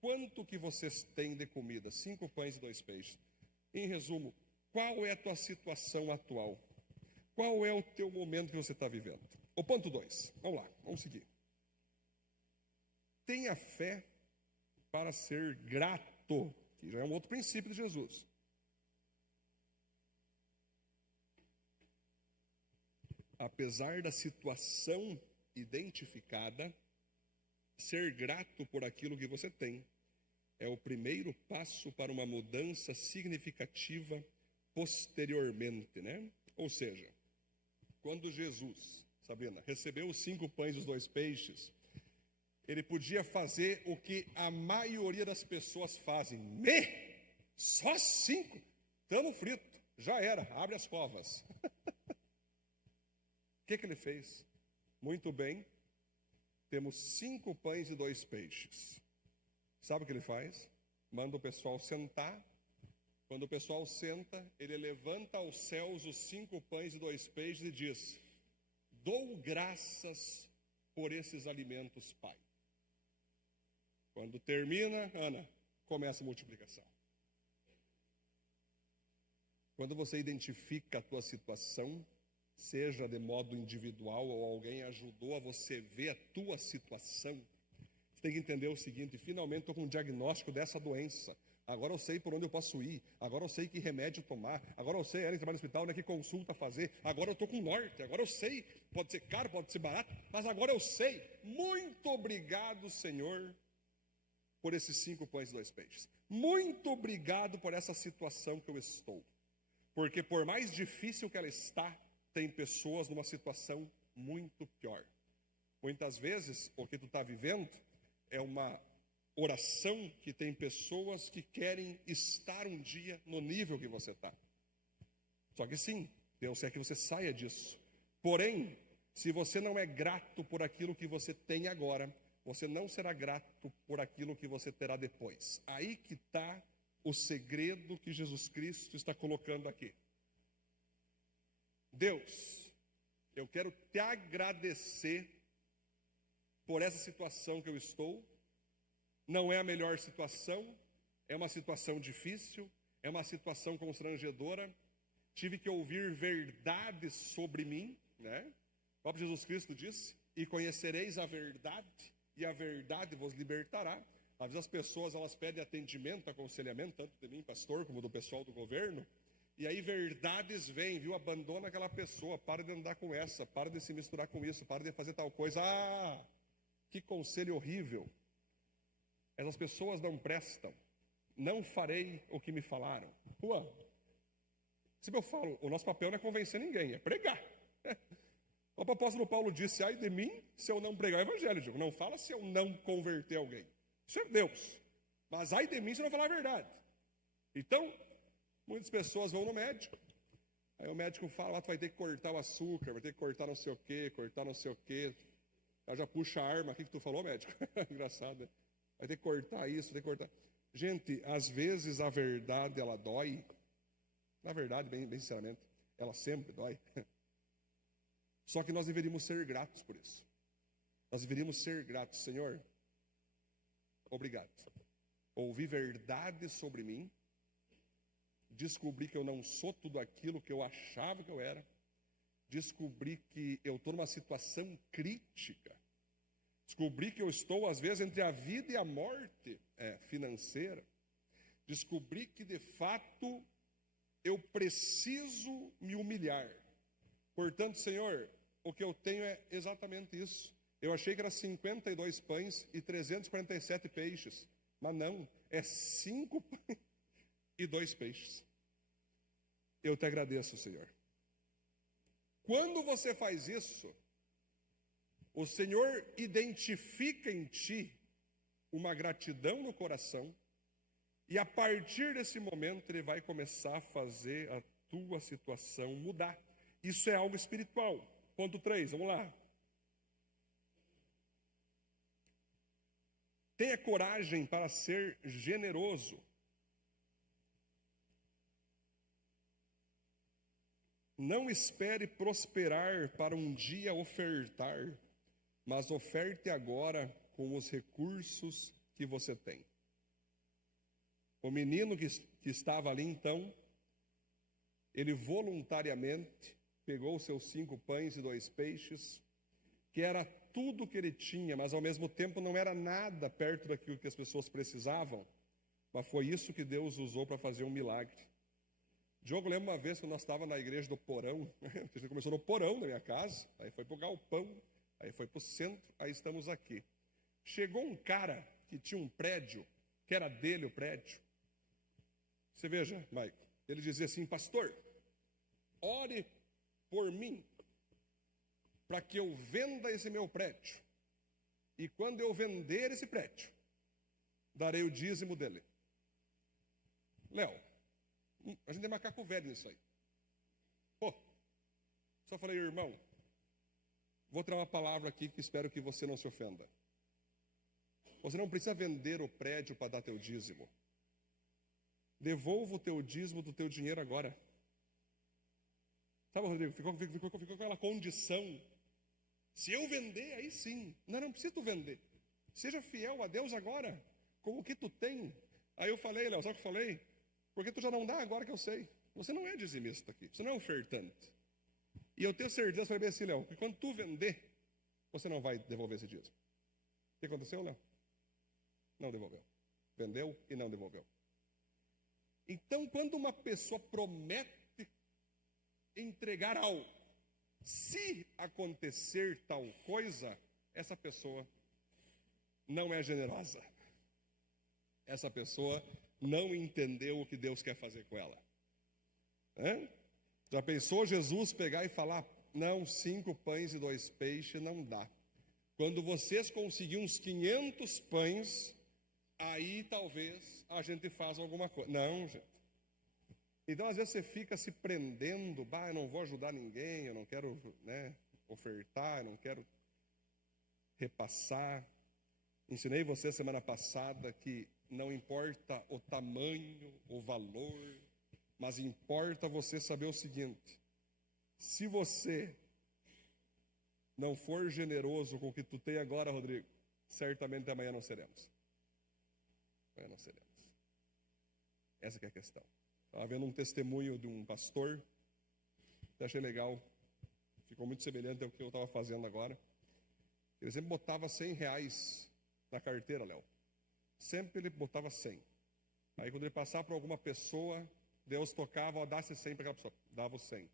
Quanto que vocês têm de comida? 5 pães e 2 peixes. Em resumo, qual é a tua situação atual? Qual é o teu momento que você está vivendo? O ponto 2. Vamos lá, vamos seguir. Tenha fé para ser grato, que já é um outro princípio de Jesus. Apesar da situação identificada, ser grato por aquilo que você tem é o primeiro passo para uma mudança significativa posteriormente, né? Ou seja, quando Jesus, Sabrina, recebeu os 5 pães e os 2 peixes, ele podia fazer o que a maioria das pessoas fazem. Só 5? Estamos fritos. Já era, abre as covas. O que ele fez? Muito bem, temos 5 pães e 2 peixes. Sabe o que ele faz? Manda o pessoal sentar. Quando o pessoal senta, ele levanta aos céus os 5 pães e 2 peixes e diz: dou graças por esses alimentos, Pai. Quando termina, Ana, começa a multiplicação. Quando você identifica a tua situação, seja de modo individual ou alguém ajudou a você ver a tua situação, você tem que entender o seguinte: finalmente estou com um diagnóstico dessa doença. Agora eu sei por onde eu posso ir. Agora eu sei que remédio tomar. Agora eu sei, ela trabalha no hospital, que consulta fazer. Agora eu estou com norte. Agora eu sei, pode ser caro, pode ser barato, mas agora eu sei. Muito obrigado, Senhor, por esses 5 pães e 2 peixes. Muito obrigado por essa situação que eu estou. Porque por mais difícil que ela está, tem pessoas numa situação muito pior. Muitas vezes, o que tu está vivendo é uma oração que tem pessoas que querem estar um dia no nível que você está. Só que sim, Deus quer que você saia disso. Porém, se você não é grato por aquilo que você tem agora, você não será grato por aquilo que você terá depois. Aí que está o segredo que Jesus Cristo está colocando aqui. Deus, eu quero te agradecer por essa situação que eu estou. Não é a melhor situação, é uma situação difícil, é uma situação constrangedora. Tive que ouvir verdades sobre mim, né? O próprio Jesus Cristo disse: e conhecereis a verdade, e a verdade vos libertará. Às vezes as pessoas, elas pedem atendimento, aconselhamento, tanto de mim, pastor, como do pessoal do governo, e aí verdades vêm, viu? Abandona aquela pessoa, para de andar com essa, para de se misturar com isso, para de fazer tal coisa. Ah, que conselho horrível. Essas pessoas não prestam. Não farei o que me falaram. Ué, se eu falo, o nosso papel não é convencer ninguém, é pregar. O apóstolo Paulo disse: ai de mim se eu não pregar o evangelho. Digo, não fala se eu não converter alguém. Isso é Deus. Mas ai de mim se eu não falar a verdade. Então, muitas pessoas vão no médico. Aí o médico fala: tu vai ter que cortar o açúcar, vai ter que cortar não sei o quê, cortar não sei o quê. Ela já puxa a arma. O que tu falou, médico? Engraçado, né? Vai ter que cortar isso, vai ter que cortar. Gente, às vezes a verdade, ela dói. Na verdade, bem sinceramente, ela sempre dói. Só que nós deveríamos ser gratos por isso. Nós deveríamos ser gratos. Senhor, obrigado. Ouvi verdade sobre mim. Descobri que eu não sou tudo aquilo que eu achava que eu era. Descobri que eu estou numa situação crítica. Descobri que eu estou, às vezes, entre a vida e a morte financeira. Descobri que, de fato, eu preciso me humilhar. Portanto, Senhor, o que eu tenho é exatamente isso. Eu achei que era 52 pães e 347 peixes. Mas não, é 5 pães e 2 peixes. Eu te agradeço, Senhor. Quando você faz isso, o Senhor identifica em ti uma gratidão no coração, e a partir desse momento Ele vai começar a fazer a tua situação mudar. Isso é algo espiritual. Ponto 3, vamos lá. Tenha coragem para ser generoso. Não espere prosperar para um dia ofertar, mas oferte agora com os recursos que você tem. O menino que estava ali então, ele voluntariamente pegou seus 5 pães e 2 peixes, que era tudo que ele tinha, mas ao mesmo tempo não era nada perto daquilo que as pessoas precisavam, mas foi isso que Deus usou para fazer um milagre. Diogo, lembra uma vez que nós estávamos na igreja do porão, a gente começou no porão da minha casa, aí foi para o galpão, aí foi para o centro, aí estamos aqui. Chegou um cara que tinha um prédio, que era dele o prédio. Você veja, Maico, ele dizia assim: pastor, ore por mim, para que eu venda esse meu prédio. E quando eu vender esse prédio, darei o dízimo dele. Léo, a gente é macaco velho nisso aí. Pô, só falei: irmão, vou trazer uma palavra aqui que espero que você não se ofenda. Você não precisa vender o prédio para dar teu dízimo. Devolva o teu dízimo do teu dinheiro agora. Sabe, Rodrigo, ficou aquela condição. Se eu vender, aí sim. Não precisa tu vender. Seja fiel a Deus agora, com o que tu tem. Aí eu falei: Léo, sabe o que eu falei? Porque tu já não dá agora que eu sei. Você não é dizimista aqui, você não é ofertante. E eu tenho certeza, eu falei bem assim, Léo, que quando tu vender, você não vai devolver esse dízimo. O que aconteceu, Léo? Não devolveu. Vendeu e não devolveu. Então, quando uma pessoa promete entregar algo, se acontecer tal coisa, essa pessoa não é generosa. Essa pessoa não entendeu o que Deus quer fazer com ela. Já pensou Jesus pegar e falar: não, 5 pães e 2 peixes não dá. Quando vocês conseguirem uns 500 pães, aí talvez a gente faça alguma coisa. Não, gente. Então, às vezes você fica se prendendo, eu não vou ajudar ninguém, eu não quero, ofertar, eu não quero repassar. Ensinei você semana passada que não importa o tamanho, o valor, mas importa você saber o seguinte: se você não for generoso com o que tu tem agora, Rodrigo, certamente amanhã não seremos. Amanhã não seremos. Essa que é a questão. Estava vendo um testemunho de um pastor, até achei legal, ficou muito semelhante ao que eu estava fazendo agora. Ele sempre botava R$100 na carteira, Léo. Sempre ele botava 100. Aí quando ele passava para alguma pessoa, Deus tocava, dá-se 100 para aquela pessoa, dava os 100.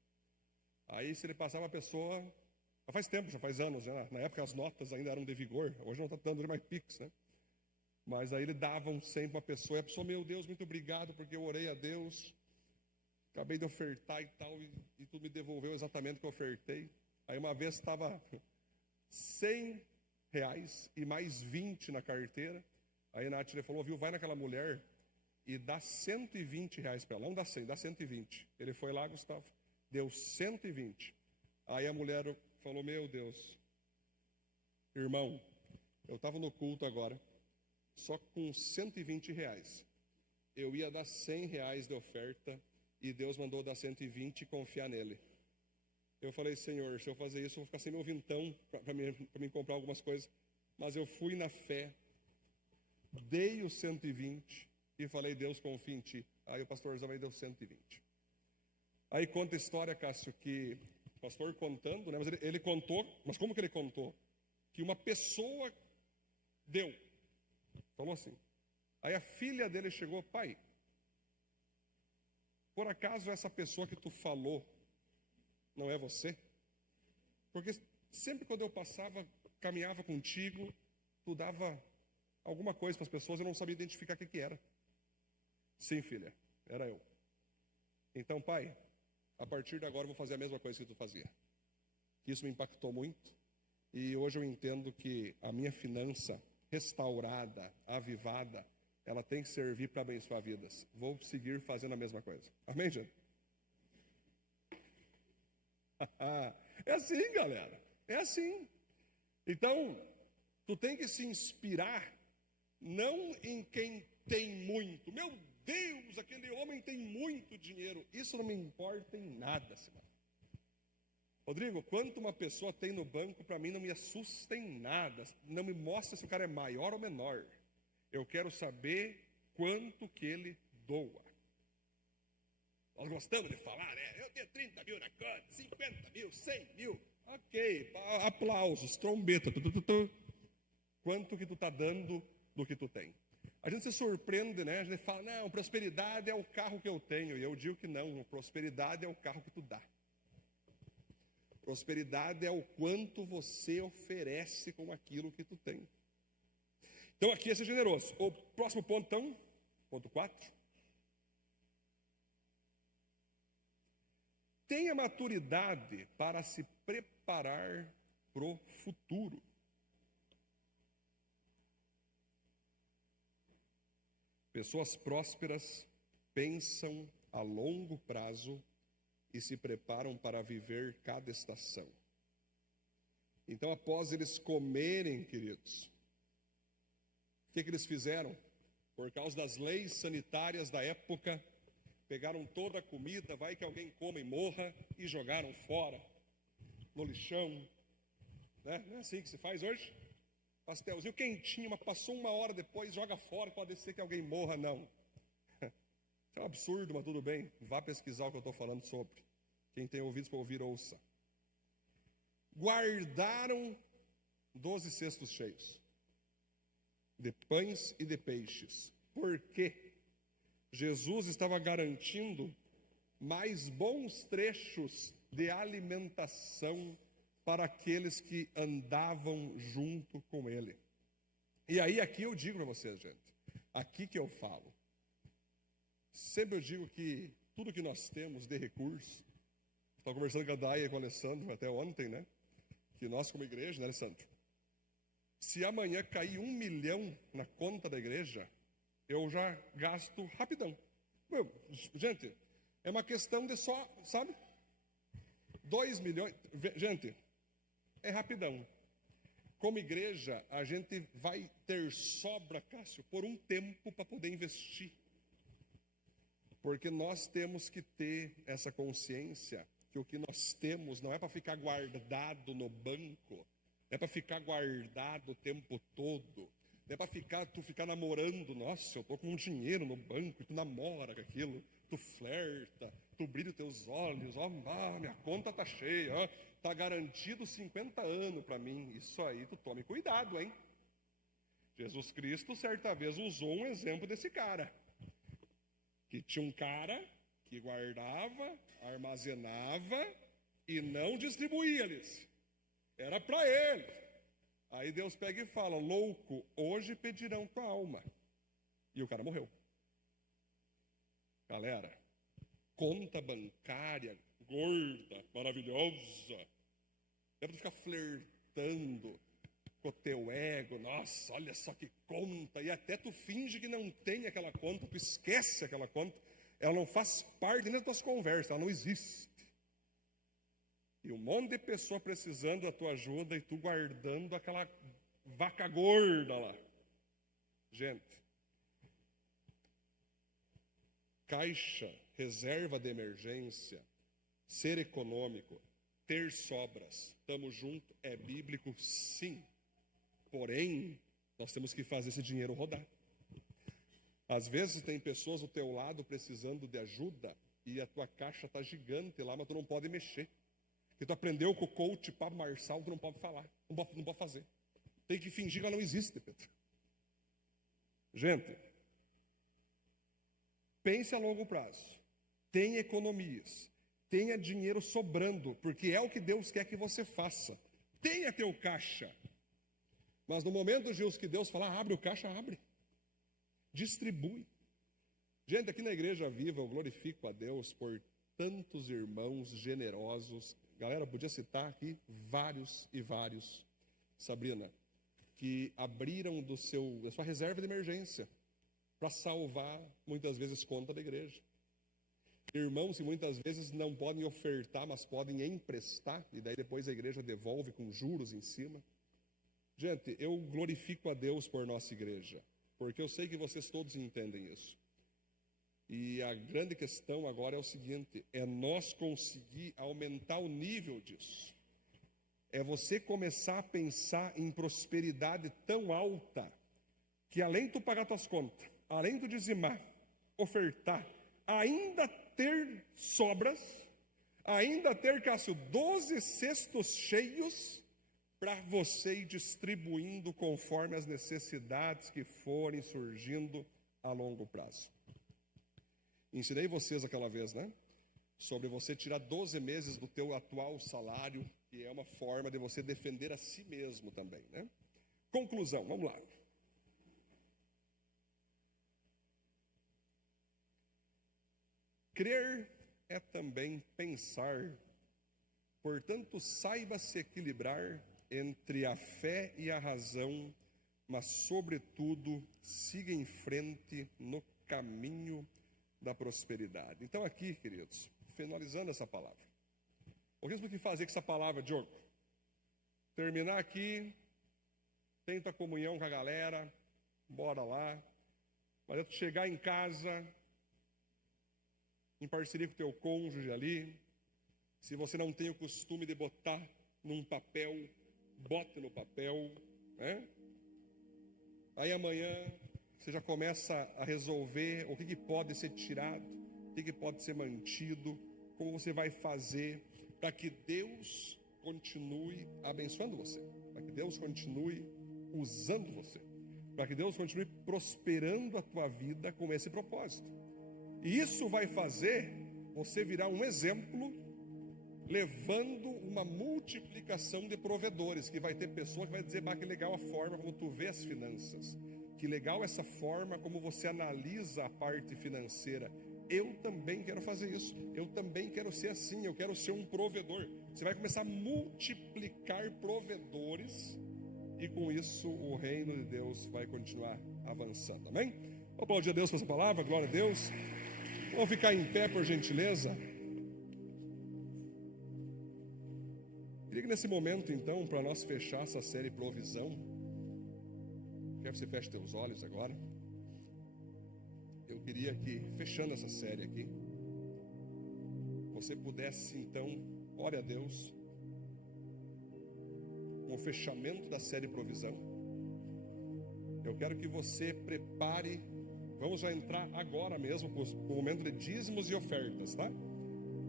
Aí se ele passava a pessoa, já faz tempo, já faz anos, né? Na época as notas ainda eram de vigor, hoje não está dando mais Pix, né? Mas aí ele dava um 100 para a pessoa, e a pessoa, meu Deus, muito obrigado, porque eu orei a Deus, acabei de ofertar e tal, e tu me devolveu exatamente o que eu ofertei. Aí uma vez estava R$100 e mais 20 na carteira. Aí a Nath falou, viu, vai naquela mulher e dá R$120 para ela. Não dá 100, dá 120. Ele foi lá, Gustavo, deu 120. Aí a mulher falou, meu Deus, irmão, eu estava no culto agora, só com R$120. Eu ia dar R$100 de oferta e Deus mandou dar 120 e confiar nele. Eu falei, Senhor, se eu fazer isso, eu vou ficar sem meu vintão para mim comprar algumas coisas. Mas eu fui na fé, dei os 120 e falei, Deus, confia em ti. Aí o pastorzão aí deu 120. Aí conta a história, Cássio, que o pastor contando, né? Mas ele contou, mas como que ele contou? Que uma pessoa deu. Falou assim. Aí a filha dele chegou, pai, por acaso essa pessoa que tu falou não é você? Porque sempre quando eu passava, caminhava contigo, tu dava alguma coisa para as pessoas, eu não sabia identificar o que era. Sim, filha, era eu. Então, pai, a partir de agora eu vou fazer a mesma coisa que tu fazia. Isso me impactou muito. E hoje eu entendo que a minha finança restaurada, avivada, ela tem que servir para abençoar vidas. Vou seguir fazendo a mesma coisa. Amém, gente? É assim, galera. É assim. Então, tu tem que se inspirar não em quem tem muito. Meu Deus, aquele homem tem muito dinheiro. Isso não me importa em nada, Simão. Rodrigo, quanto uma pessoa tem no banco, para mim não me assusta em nada. Não me mostra se o cara é maior ou menor. Eu quero saber quanto que ele doa. Nós gostamos de falar, né? Eu tenho 30 mil na conta, 50 mil, 100 mil. Ok, aplausos, trombeta. Quanto que tu está dando do que tu tem? A gente se surpreende, né? A gente fala, não, prosperidade é o carro que eu tenho. E eu digo que não, prosperidade é o carro que tu dá. Prosperidade é o quanto você oferece com aquilo que tu tem. Então aqui é ser generoso. O próximo ponto, então, ponto 4. Tenha maturidade para se preparar para o futuro. Pessoas prósperas pensam a longo prazo e se preparam para viver cada estação. Então, após eles comerem, queridos, o que eles fizeram? Por causa das leis sanitárias da época, pegaram toda a comida, vai que alguém coma e morra, e jogaram fora, no lixão. Né? Não é assim que se faz hoje? Pastelzinho quentinho, mas passou 1 hora depois, joga fora, pode ser que alguém morra, não. Isso é um absurdo, mas tudo bem. Vá pesquisar o que eu estou falando sobre. Quem tem ouvidos para ouvir, ouça. Guardaram 12 cestos cheios de pães e de peixes. Por quê? Jesus estava garantindo mais bons trechos de alimentação para aqueles que andavam junto com ele. E aí, aqui eu digo para vocês, gente, aqui que eu falo. Sempre eu digo que tudo que nós temos de recurso, estava conversando com a Daia e com o Alessandro até ontem, né? Que nós como igreja, né, Alessandro? Se amanhã cair 1 milhão na conta da igreja, eu já gasto rapidão. Gente, é uma questão de só, sabe? 2 milhões, gente, é rapidão. Como igreja, a gente vai ter sobra, Cássio, por um tempo para poder investir. Porque nós temos que ter essa consciência que o que nós temos não é para ficar guardado no banco, é para ficar guardado o tempo todo. Não é para tu ficar namorando. Nossa, eu tô com um dinheiro no banco, e tu namora com aquilo, tu flerta, tu brilha os teus olhos, minha conta tá cheia, tá garantido 50 anos para mim. Isso aí, tu tome cuidado, hein? Jesus Cristo, certa vez, usou um exemplo desse cara. Que tinha um cara que guardava, armazenava e não distribuía-lhes. Era para ele. Aí Deus pega e fala: louco, hoje pedirão tua alma. E o cara morreu. Galera, conta bancária gorda, maravilhosa. É para ficar flertando com o teu ego. Nossa, olha só que conta. E até tu finge que não tem aquela conta, tu esquece aquela conta. Ela não faz parte nem das tuas conversas, ela não existe. E um monte de pessoa precisando da tua ajuda e tu guardando aquela vaca gorda lá. Gente, caixa, reserva de emergência, ser econômico, ter sobras, estamos juntos, é bíblico, sim. Porém, nós temos que fazer esse dinheiro rodar. Às vezes tem pessoas do teu lado precisando de ajuda e a tua caixa está gigante lá, mas tu não pode mexer. Porque tu aprendeu com o coach Pablo Marçal, tu não pode falar, não pode fazer. Tem que fingir que ela não existe, Pedro. Gente, pense a longo prazo. Tenha economias. Tenha dinheiro sobrando, porque é o que Deus quer que você faça. Tenha teu caixa. Mas no momento, Gils, que Deus falar, abre o caixa, abre. Distribui. Gente, aqui na Igreja Viva, eu glorifico a Deus por tantos irmãos generosos. Galera, podia citar aqui vários e vários, Sabrina, que abriram da sua reserva de emergência para salvar, muitas vezes, conta da igreja. Irmãos que muitas vezes não podem ofertar, mas podem emprestar, e daí depois a igreja devolve com juros em cima. Gente, eu glorifico a Deus por nossa igreja, porque eu sei que vocês todos entendem isso. E a grande questão agora é o seguinte, é nós conseguir aumentar o nível disso. É você começar a pensar em prosperidade tão alta, que além de tu pagar tuas contas, além de tu dizimar, ofertar, ainda ter sobras, ainda ter, Cássio, 12 cestos cheios, para você ir distribuindo conforme as necessidades que forem surgindo a longo prazo. Ensinei vocês aquela vez, né? Sobre você tirar 12 meses do teu atual salário, que é uma forma de você defender a si mesmo também, né? Conclusão, vamos lá. Crer é também pensar, portanto, saiba se equilibrar entre a fé e a razão, mas, sobretudo, siga em frente no caminho da prosperidade. Então, aqui, queridos, finalizando essa palavra, o que temos que fazer com essa palavra, Diogo? Terminar aqui, tenta comunhão com a galera, bora lá, mas tu chegar em casa, em parceria com o teu cônjuge ali, se você não tem o costume de botar num papel, bote no papel, né? Aí amanhã você já começa a resolver o que pode ser tirado, o que pode ser mantido, como você vai fazer para que Deus continue abençoando você, para que Deus continue usando você, para que Deus continue prosperando a tua vida com esse propósito. E isso vai fazer você virar um exemplo, levando uma multiplicação de provedores, que vai ter pessoa que vai dizer, que legal a forma como tu vê as finanças, que legal essa forma como você analisa a parte financeira. Eu também quero fazer isso, eu também quero ser assim, eu quero ser um provedor. Você vai começar a multiplicar provedores e com isso o reino de Deus vai continuar avançando, amém? Vamos aplaudir a Deus por essa palavra, glória a Deus. Vamos ficar em pé, por gentileza. Queria que nesse momento, então, para nós fechar essa série Provisão, quero que você feche teus olhos agora. Eu queria que, fechando essa série aqui, você pudesse, então, ore a Deus, com o fechamento da série Provisão. Eu quero que você prepare, vamos já entrar agora mesmo para o momento de dízimos e ofertas, tá?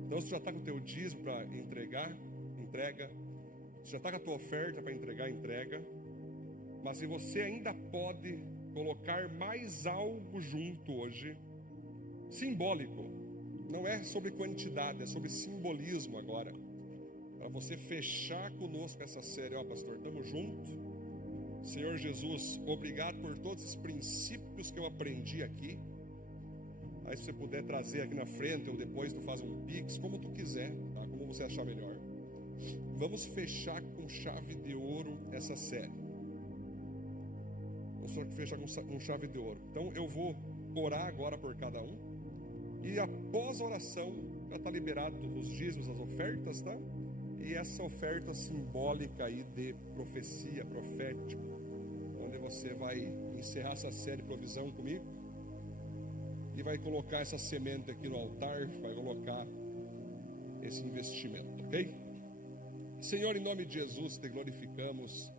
Então, você já está com o teu dízimo para entregar, entrega. Você já está com a tua oferta para entregar, entrega. Mas se você ainda pode colocar mais algo junto hoje, simbólico, não é sobre quantidade, é sobre simbolismo agora, para você fechar conosco essa série. Ó, pastor, estamos juntos. Senhor Jesus, obrigado por todos os princípios que eu aprendi aqui. Aí se você puder trazer aqui na frente, ou depois tu faz um pix, como tu quiser, tá? Como você achar melhor. Vamos fechar com chave de ouro essa série. Vamos fechar com chave de ouro. Então eu vou orar agora por cada um. E após a oração, já está liberado os dízimos, as ofertas, tá? E essa oferta simbólica aí de profecia, profética, onde você vai encerrar essa série Provisão comigo e vai colocar essa semente aqui no altar, vai colocar esse investimento, ok? Senhor, em nome de Jesus, te glorificamos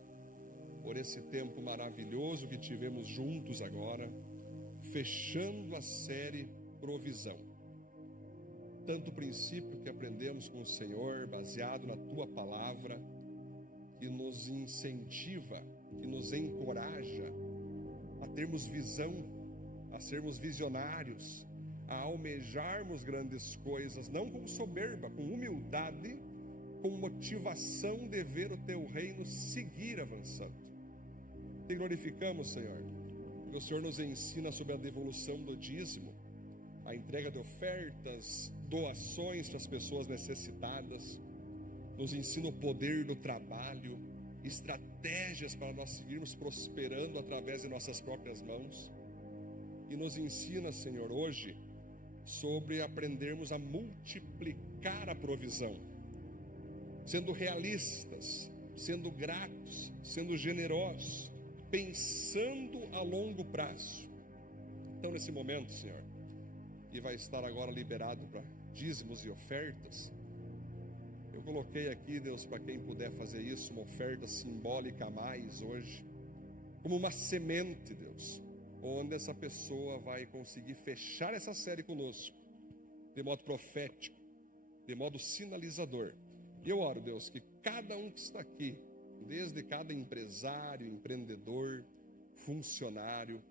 por esse tempo maravilhoso que tivemos juntos agora, fechando a série Provisão. Tanto princípio que aprendemos com o Senhor, baseado na Tua Palavra, que nos incentiva, que nos encoraja a termos visão, a sermos visionários, a almejarmos grandes coisas, não com soberba, com humildade, com motivação de ver o Teu reino seguir avançando. Te glorificamos, Senhor, porque o Senhor nos ensina sobre a devolução do dízimo, a entrega de ofertas, doações para as pessoas necessitadas, nos ensina o poder do trabalho, estratégias para nós seguirmos prosperando através de nossas próprias mãos, e nos ensina, Senhor, hoje, sobre aprendermos a multiplicar a provisão, sendo realistas, sendo gratos, sendo generosos, pensando a longo prazo. Então, nesse momento, Senhor, que vai estar agora liberado para dízimos e ofertas, eu coloquei aqui, Deus, para quem puder fazer isso, uma oferta simbólica a mais hoje, como uma semente, Deus, onde essa pessoa vai conseguir fechar essa série conosco, de modo profético, de modo sinalizador. E eu oro, Deus, que cada um que está aqui, desde cada empresário, empreendedor, funcionário,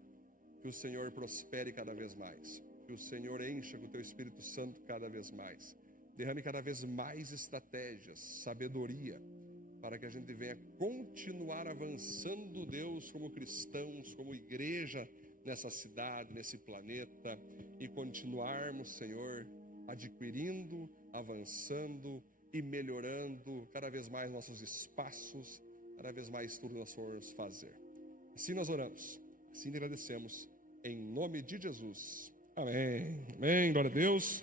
que o Senhor prospere cada vez mais, que o Senhor encha com o Teu Espírito Santo cada vez mais, derrame cada vez mais estratégias, sabedoria, para que a gente venha continuar avançando, Deus, como cristãos, como igreja nessa cidade, nesse planeta, e continuarmos, Senhor, adquirindo, avançando e melhorando cada vez mais nossos espaços, cada vez mais tudo nós formos fazer. Assim nós oramos, assim agradecemos, em nome de Jesus. Amém. Amém. Glória a Deus.